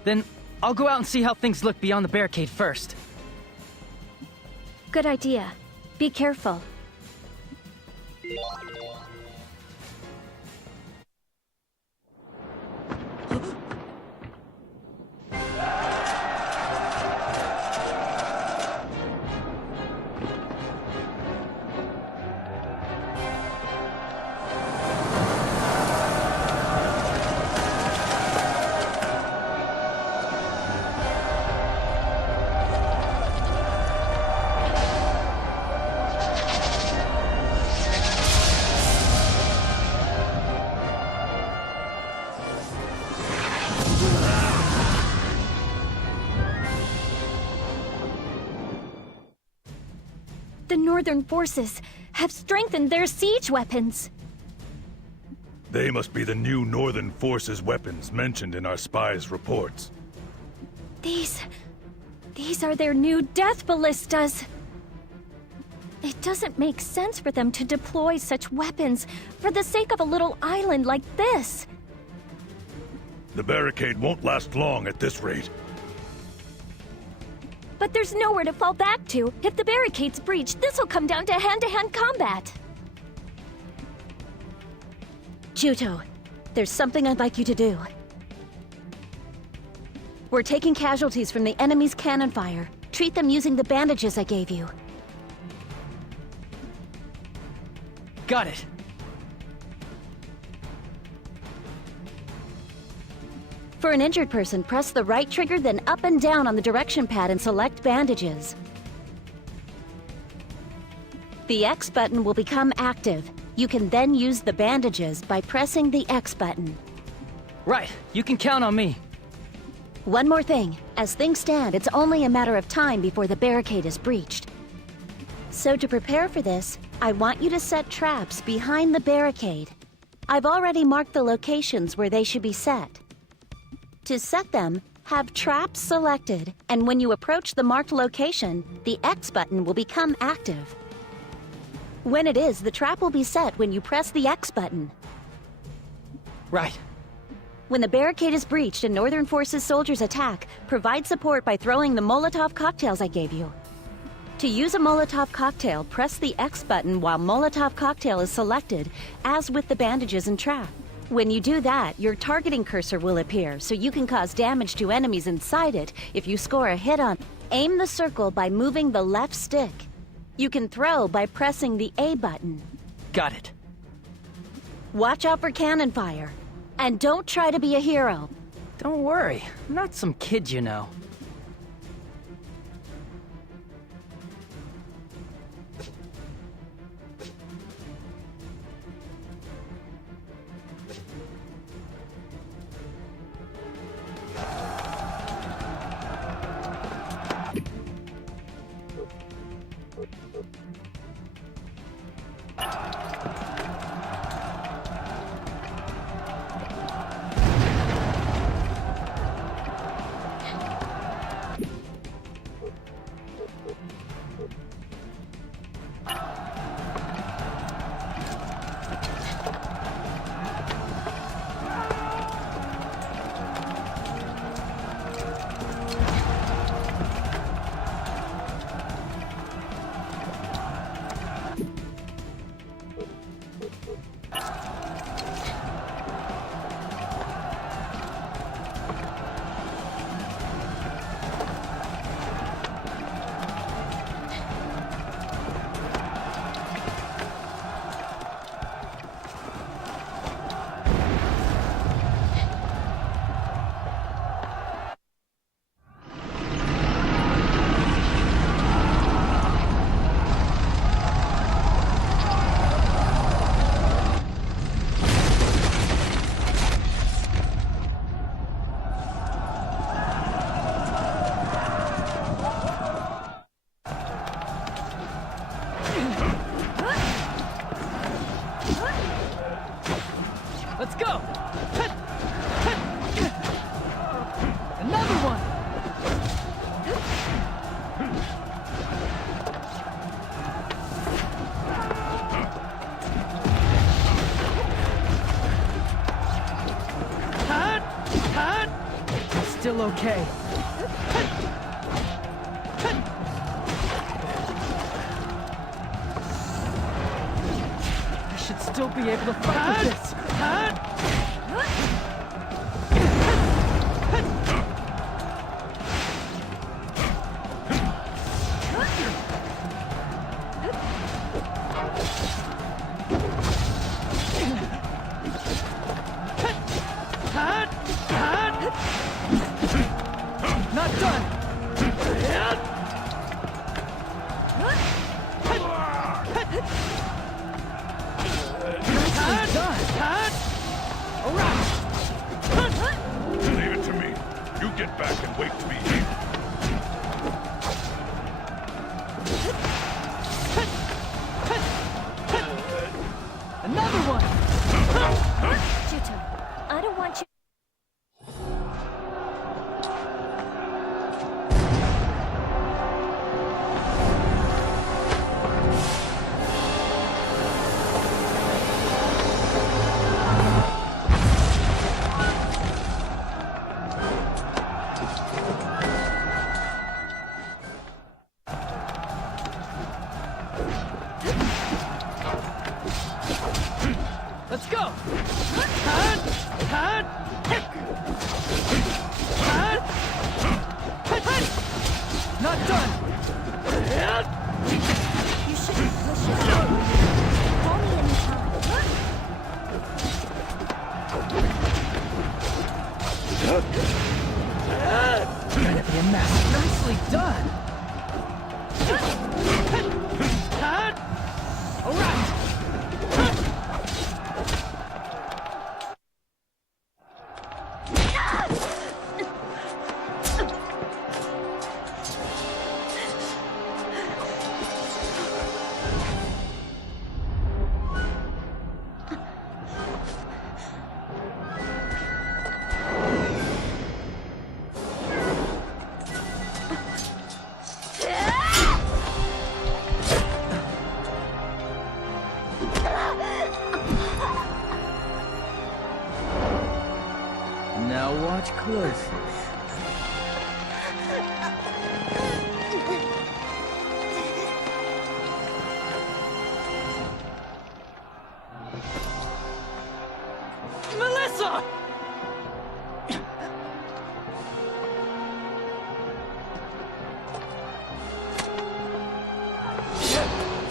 then I'll go out and see how things look beyond the barricade first. Good idea. Be careful. The Northern Forces have strengthened their siege weapons. They must be the new Northern Forces weapons mentioned in our spies' reports. These are their new death ballistas. It doesn't make sense for them to deploy such weapons for the sake of a little island like this. The barricade won't last long at this rate. But there's nowhere to fall back to. If the barricade's breached, this'll come down to hand-to-hand combat. Juto, there's something I'd like you to do. We're taking casualties from the enemy's cannon fire. Treat them using the bandages I gave you. Got it. For an injured person, press the right trigger, then up and down on the direction pad and select bandages. The X button will become active. You can then use the bandages by pressing the X button. Right, you can count on me. One more thing. As things stand, it's only a matter of time before the barricade is breached. So to prepare for this, I want you to set traps behind the barricade. I've already marked the locations where they should be set. To set them, have traps selected, and when you approach the marked location, the X button will become active. When it is, the trap will be set when you press the X button. Right. When the barricade is breached and Northern Forces soldiers attack, provide support by throwing the Molotov cocktails I gave you. To use a Molotov cocktail, press the X button while Molotov cocktail is selected, as with the bandages and trap. When you do that, your targeting cursor will appear, so you can cause damage to enemies inside it if you score a hit on. Aim the circle by moving the left stick. You can throw by pressing the A button. Got it. Watch out for cannon fire. And don't try to be a hero. Don't worry, I'm not some kid, you know. Let's go! Another one! Still okay. I should still be able to fight with this. Not done! Nicely done! Alright! Leave it to me. You get back and wait to be here. Another one! Juto, I don't want you... Let's go! Not done! You shouldn't push it. Call me anytime. Gonna be a mess. Nicely done! Alright! Now watch closely. Melissa!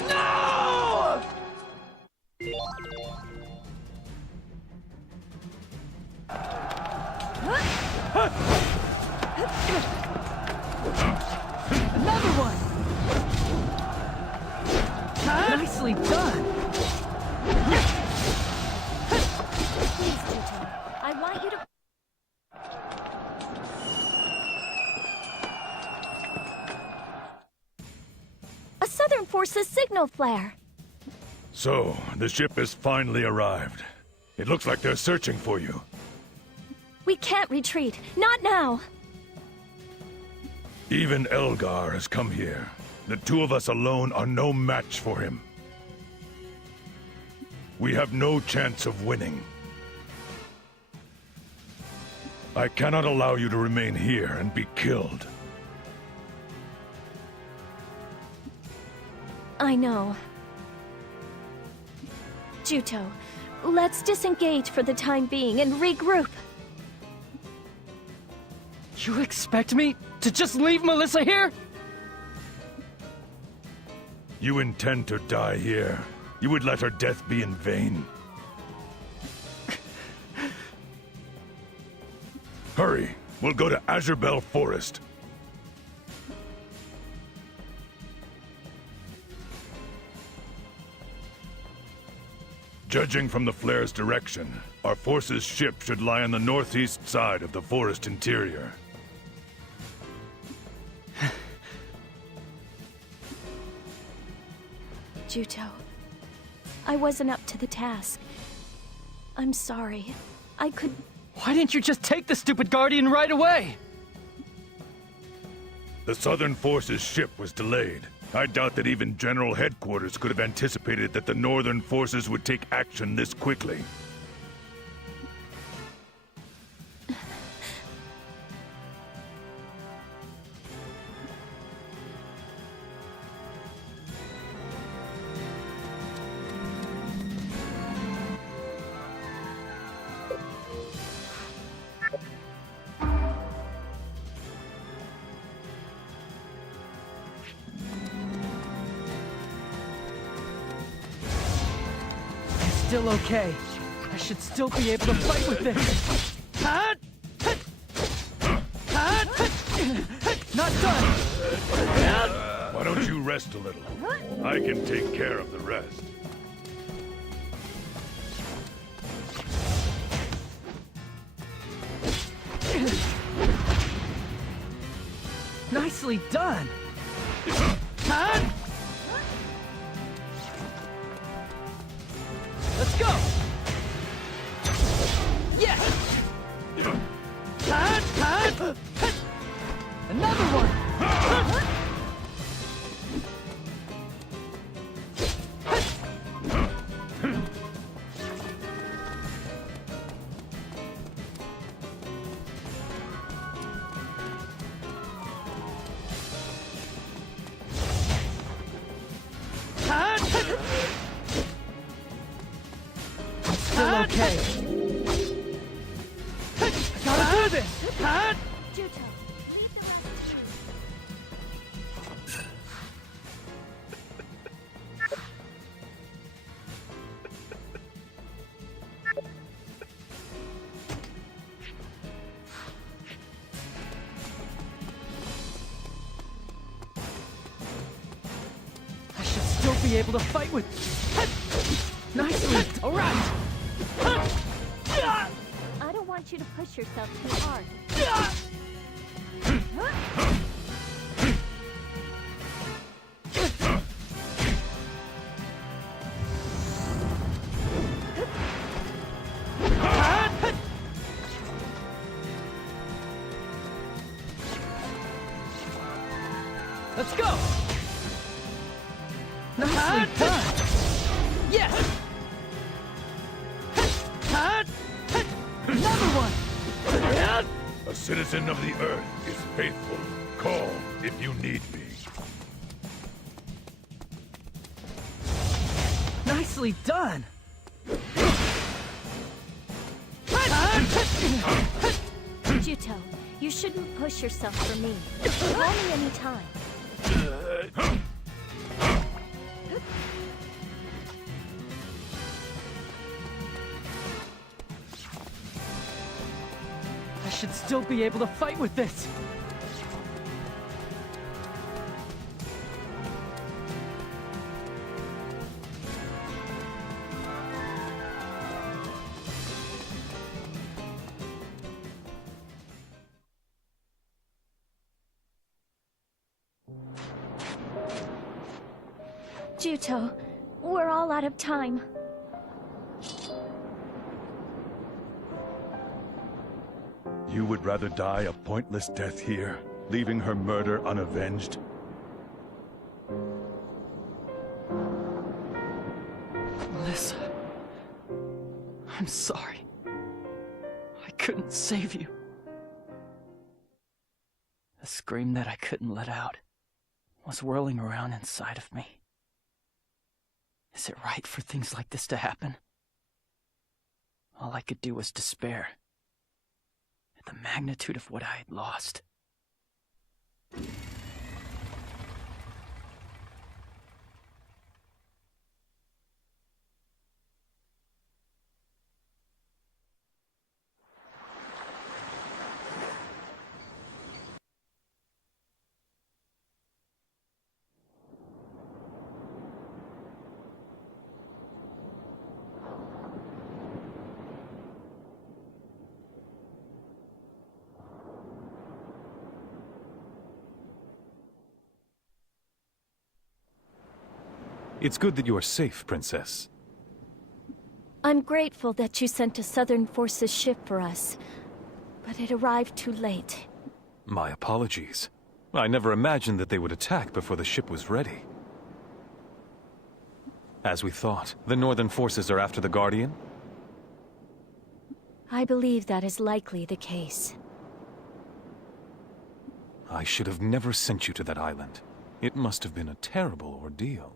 No! Another one! Nicely done! Please, Juto. I want you to... A Southern Forces signal flare! So, the ship has finally arrived. It looks like they're searching for you. We can't retreat. Not now! Even Elgar has come here. The two of us alone are no match for him. We have no chance of winning. I cannot allow you to remain here and be killed. I know. Juto, let's disengage for the time being and regroup. You expect me to just leave Melissa here? You intend to die here. You would let her death be in vain. Hurry, we'll go to Azure Bell Forest. Judging from the flare's direction, our force's ship should lie on the northeast side of the forest interior. Juto, I wasn't up to the task. I'm sorry. I could... Why didn't you just take the stupid Guardian right away? The Southern Force's ship was delayed. I doubt that even General Headquarters could have anticipated that the Northern Forces would take action this quickly. Still okay. I should still be able to fight with this. Not done! Why don't you rest a little? I can take care of the rest. Nicely done! Let's go! Yes! Another one! Still okay. I gotta do this! Juto, leave the rest to me. I should still be able to fight with... Nicely! Alright! I don't want you to push yourself too hard. Let's go! Nicely done! Yes! Another one! A citizen of the Earth is faithful. Call if you need me. Nicely done! Juto, you shouldn't push yourself for me. Call me anytime. I I should still be able to fight with this. Juto, we're all out of time. You would rather die a pointless death here, leaving her murder unavenged? Melissa, I'm sorry. I couldn't save you. The scream that I couldn't let out was whirling around inside of me. Is it right for things like this to happen? All I could do was despair at the magnitude of what I had lost. It's good that you are safe, Princess. I'm grateful that you sent a Southern Forces ship for us, but it arrived too late. My apologies. I never imagined that they would attack before the ship was ready. As we thought, the Northern Forces are after the Guardian? I believe that is likely the case. I should have never sent you to that island. It must have been a terrible ordeal.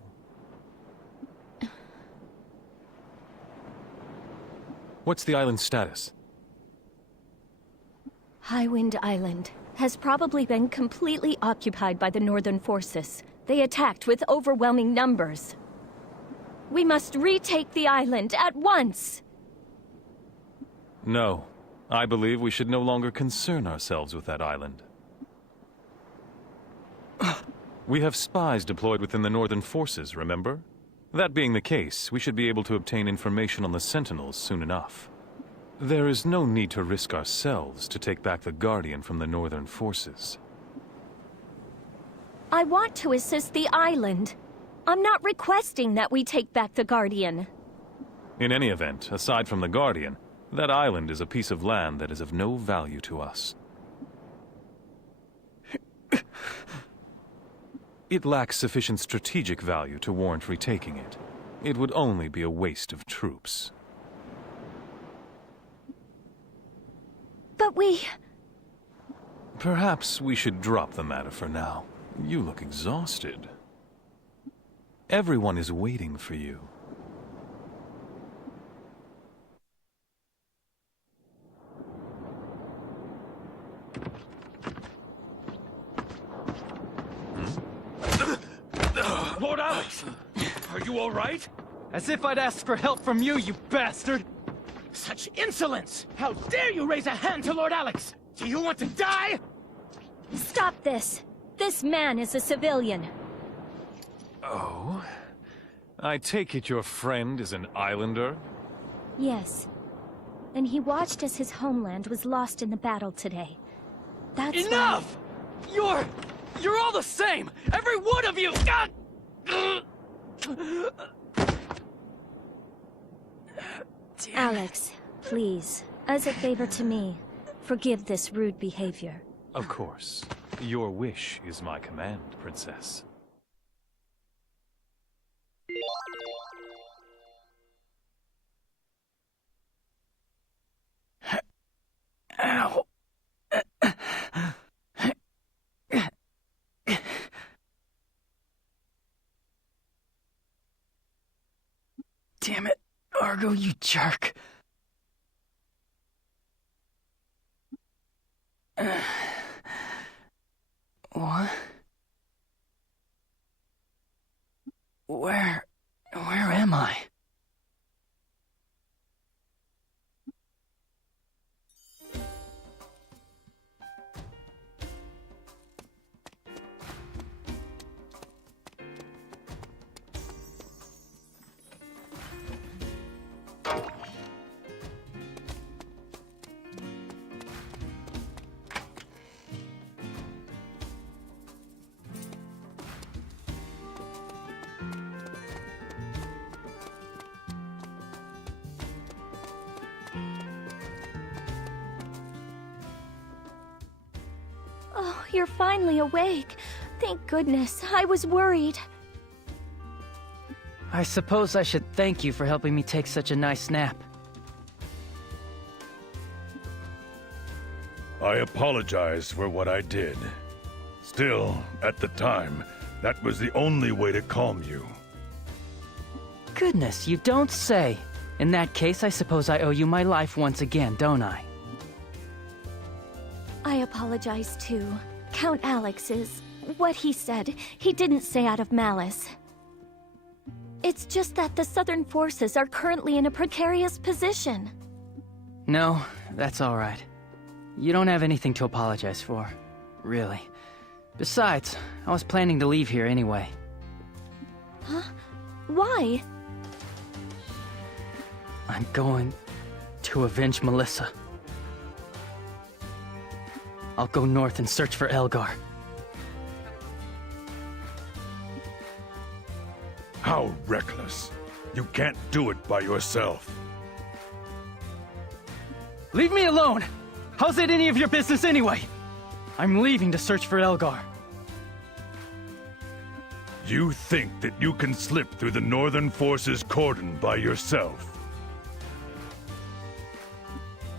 What's the island's status? Highwind Island has probably been completely occupied by the Northern Forces. They attacked with overwhelming numbers. We must retake the island at once! No. I believe we should no longer concern ourselves with that island. We have spies deployed within the Northern Forces, remember? That being the case, we should be able to obtain information on the Sentinels soon enough. There is no need to risk ourselves to take back the Guardian from the Northern Forces. I want to assist the island. I'm not requesting that we take back the Guardian. In any event, aside from the Guardian, that island is a piece of land that is of no value to us. It lacks sufficient strategic value to warrant retaking it. It would only be a waste of troops. But we... Perhaps we should drop the matter for now. You look exhausted. Everyone is waiting for you. Lord Alex! Are you all right? As if I'd ask for help from you, you bastard! Such insolence! How dare you raise a hand to Lord Alex? Do you want to die? Stop this! This man is a civilian. Oh? I take it your friend is an islander? Yes. And he watched as his homeland was lost in the battle today. That's Enough! You're all the same! Every one of you! Alex, please, as a favor to me, forgive this rude behavior. Of course. Your wish is my command, Princess. Ow. Damn it, Argo, you jerk. What? Where am I? you're finally awake. Thank goodness, I was worried. I suppose I should thank you for helping me take such a nice nap. I apologize for what I did. Still, at the time, that was the only way to calm you. Goodness, you don't say. In that case, I suppose I owe you my life once again, don't I? I apologize too. Count Alex is what he said. He didn't say out of malice. It's just that the Southern forces are currently in a precarious position. No, that's all right. You don't have anything to apologize for, really. Besides, I was planning to leave here anyway. Huh? Why? I'm going to avenge Melissa. I'll go north and search for Elgar. How reckless. You can't do it by yourself. Leave me alone! How's it any of your business anyway? I'm leaving to search for Elgar. You think that you can slip through the Northern Forces' cordon by yourself?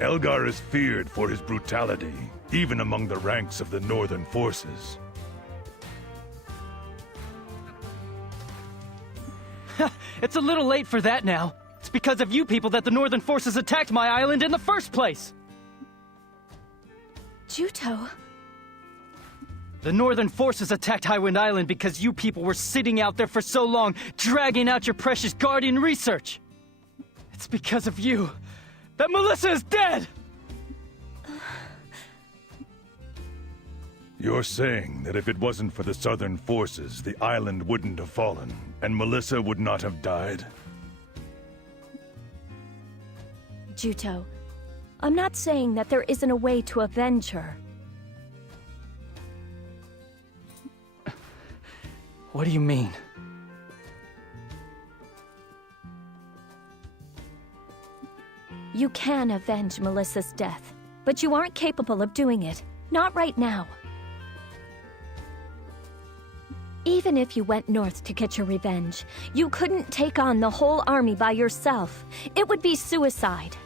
Elgar is feared for his brutality, even among the ranks of the Northern Forces. It's a little late for that now. It's because of you people that the Northern Forces attacked my island in the first place! Juto. The Northern Forces attacked Highwind Island because you people were sitting out there for so long, dragging out your precious Guardian research! It's because of you that Melissa is dead! You're saying that if it wasn't for the Southern Forces, the island wouldn't have fallen, and Melissa would not have died? Juto, I'm not saying that there isn't a way to avenge her. What do you mean? You can avenge Melissa's death, but you aren't capable of doing it. Not right now. Even if you went north to get your revenge, you couldn't take on the whole army by yourself. It would be suicide.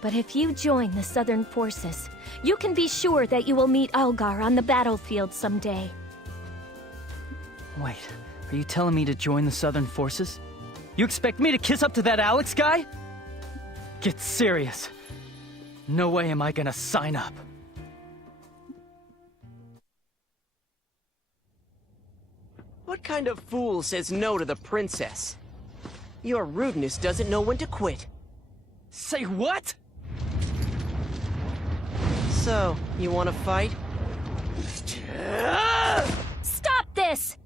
But if you join the Southern Forces, you can be sure that you will meet Elgar on the battlefield someday. Wait, are you telling me to join the Southern Forces? You expect me to kiss up to that Alex guy? Get serious. No way am I gonna sign up. What kind of fool says no to the princess? Your rudeness doesn't know when to quit. Say what? So, you want to fight? Stop this!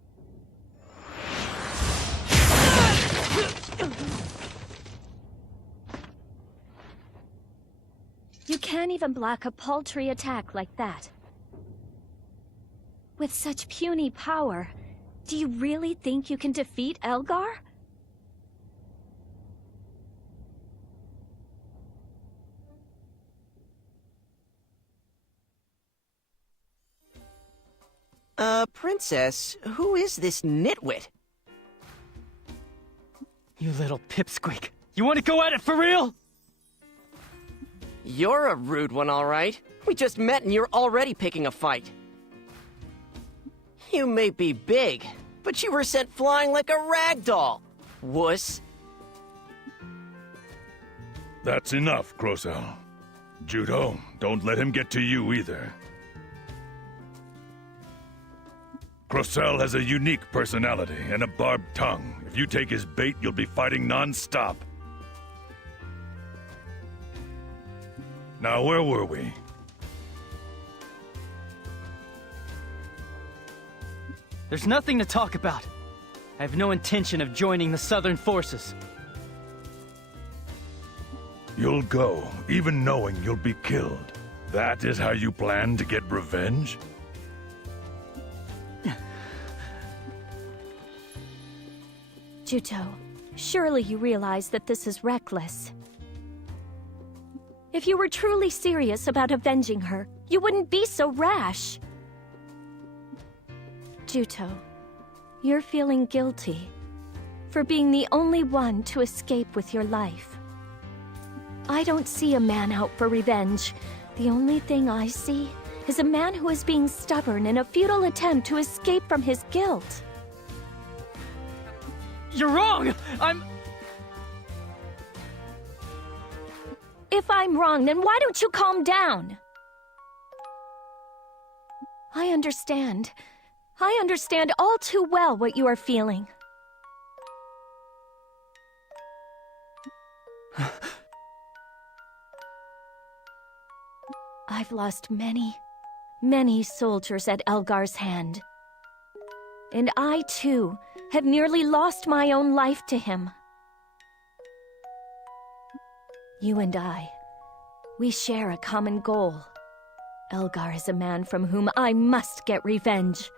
You can't even block a paltry attack like that. With such puny power, do you really think you can defeat Elgar? Princess, who is this nitwit? You little pipsqueak. You want to go at it for real? You're a rude one, all right. We just met and you're already picking a fight. You may be big, but you were sent flying like a rag doll, wuss. That's enough, Crocell. Judo, don't let him get to you either. Crocell has a unique personality and a barbed tongue. If you take his bait, you'll be fighting non-stop. Now, where were we? There's nothing to talk about. I have no intention of joining the Southern Forces. You'll go, even knowing you'll be killed. That is how you plan to get revenge? Juto, surely you realize that this is reckless. If you were truly serious about avenging her, you wouldn't be so rash. Juto, you're feeling guilty for being the only one to escape with your life. I don't see a man out for revenge. The only thing I see is a man who is being stubborn in a futile attempt to escape from his guilt. You're wrong! If I'm wrong, then why don't you calm down? I understand. I understand all too well what you are feeling. I've lost many, many soldiers at Elgar's hand. And I, too, have nearly lost my own life to him. You and I, we share a common goal. Elgar is a man from whom I must get revenge.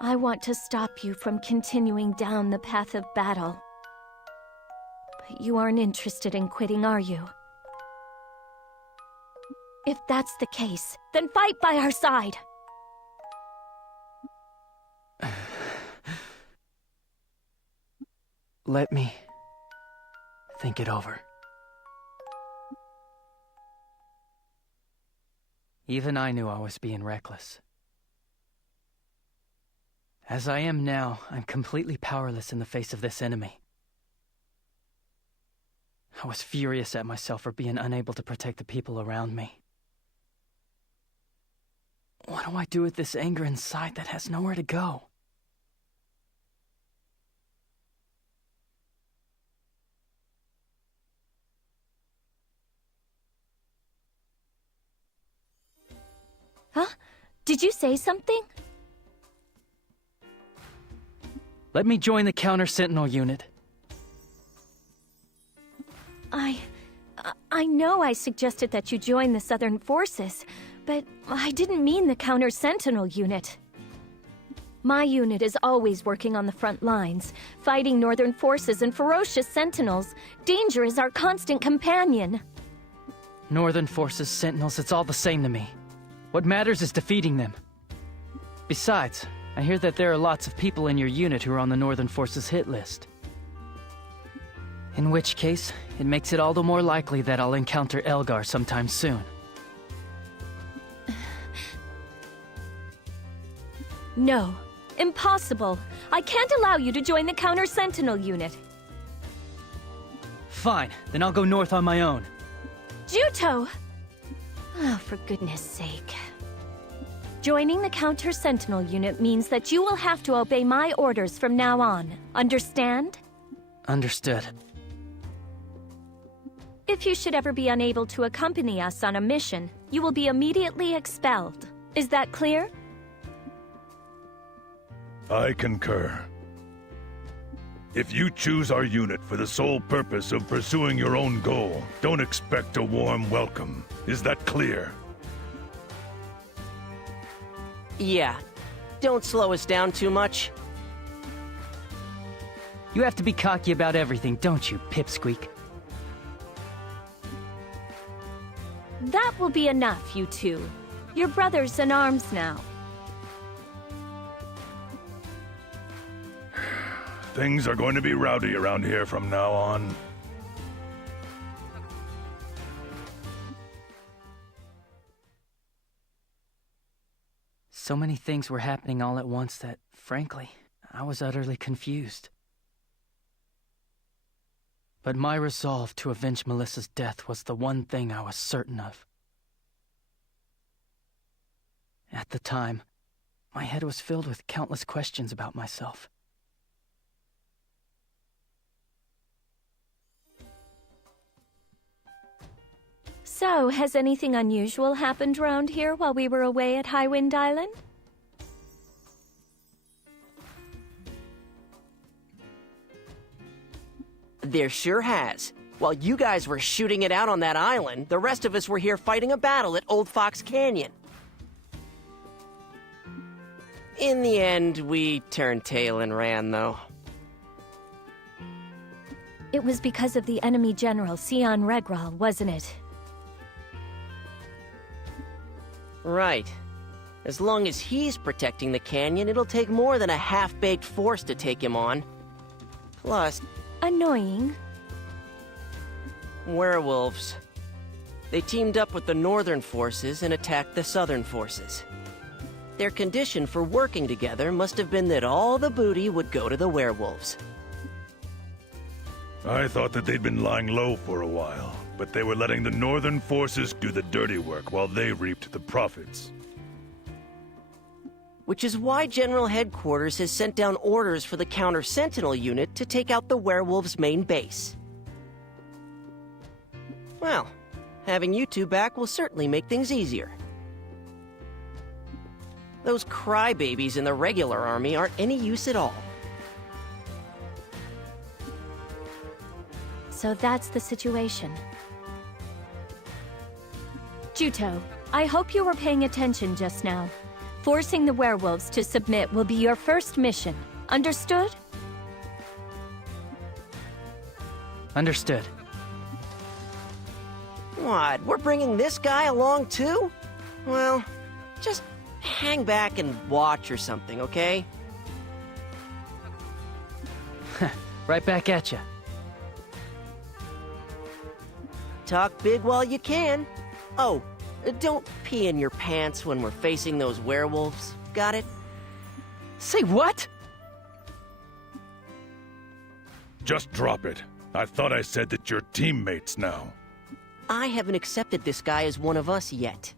I want to stop you from continuing down the path of battle. But you aren't interested in quitting, are you? If that's the case, then fight by our side! Let me think it over. Even I knew I was being reckless. As I am now, I'm completely powerless in the face of this enemy. I was furious at myself for being unable to protect the people around me. What do I do with this anger inside that has nowhere to go? Huh? Did you say something? Let me join the Counter-Sentinel unit. I know I suggested that you join the Southern Forces, but I didn't mean the Counter-Sentinel unit. My unit is always working on the front lines, fighting Northern Forces and ferocious Sentinels. Danger is our constant companion. Northern Forces, Sentinels, it's all the same to me. What matters is defeating them. Besides, I hear that there are lots of people in your unit who are on the Northern Forces hit list. In which case, it makes it all the more likely that I'll encounter Elgar sometime soon. No. Impossible. I can't allow you to join the Counter-Sentinel unit. Fine, then I'll go north on my own. Juto! Oh, for goodness sake. Joining the Counter-Sentinel unit means that you will have to obey my orders from now on. Understand? Understood. If you should ever be unable to accompany us on a mission, you will be immediately expelled. Is that clear? I concur. If you choose our unit for the sole purpose of pursuing your own goal, don't expect a warm welcome. Is that clear? Yeah. Don't slow us down too much. You have to be cocky about everything, don't you, Pipsqueak? That will be enough, you two. You're brothers in arms now. Things are going to be rowdy around here from now on. So many things were happening all at once that, frankly, I was utterly confused. But my resolve to avenge Melissa's death was the one thing I was certain of. At the time, my head was filled with countless questions about myself. So, has anything unusual happened around here while we were away at Highwind Island? There sure has. While you guys were shooting it out on that island, the rest of us were here fighting a battle at Old Fox Canyon. In the end, we turned tail and ran, though. It was because of the enemy general, Sion Regral, wasn't it? Right. As long as he's protecting the canyon, it'll take more than a half-baked force to take him on. Plus... Annoying. Werewolves. They teamed up with the northern forces and attacked the southern forces. Their condition for working together must have been that all the booty would go to the werewolves. I thought that they'd been lying low for a while, but they were letting the northern forces do the dirty work while they reaped the profits. Which is why General Headquarters has sent down orders for the Counter-Sentinel unit to take out the werewolves' main base. Well, having you two back will certainly make things easier. Those crybabies in the regular army aren't any use at all. So that's the situation. Juto, I hope you were paying attention just now. Forcing the werewolves to submit will be your first mission. Understood? Understood. What, we're bringing this guy along too? Well, just hang back and watch or something, okay? Right back at ya. Talk big while you can. Oh, don't pee in your pants when we're facing those werewolves. Got it? Say what? Just drop it. I thought I said that you're teammates now. I haven't accepted this guy as one of us yet.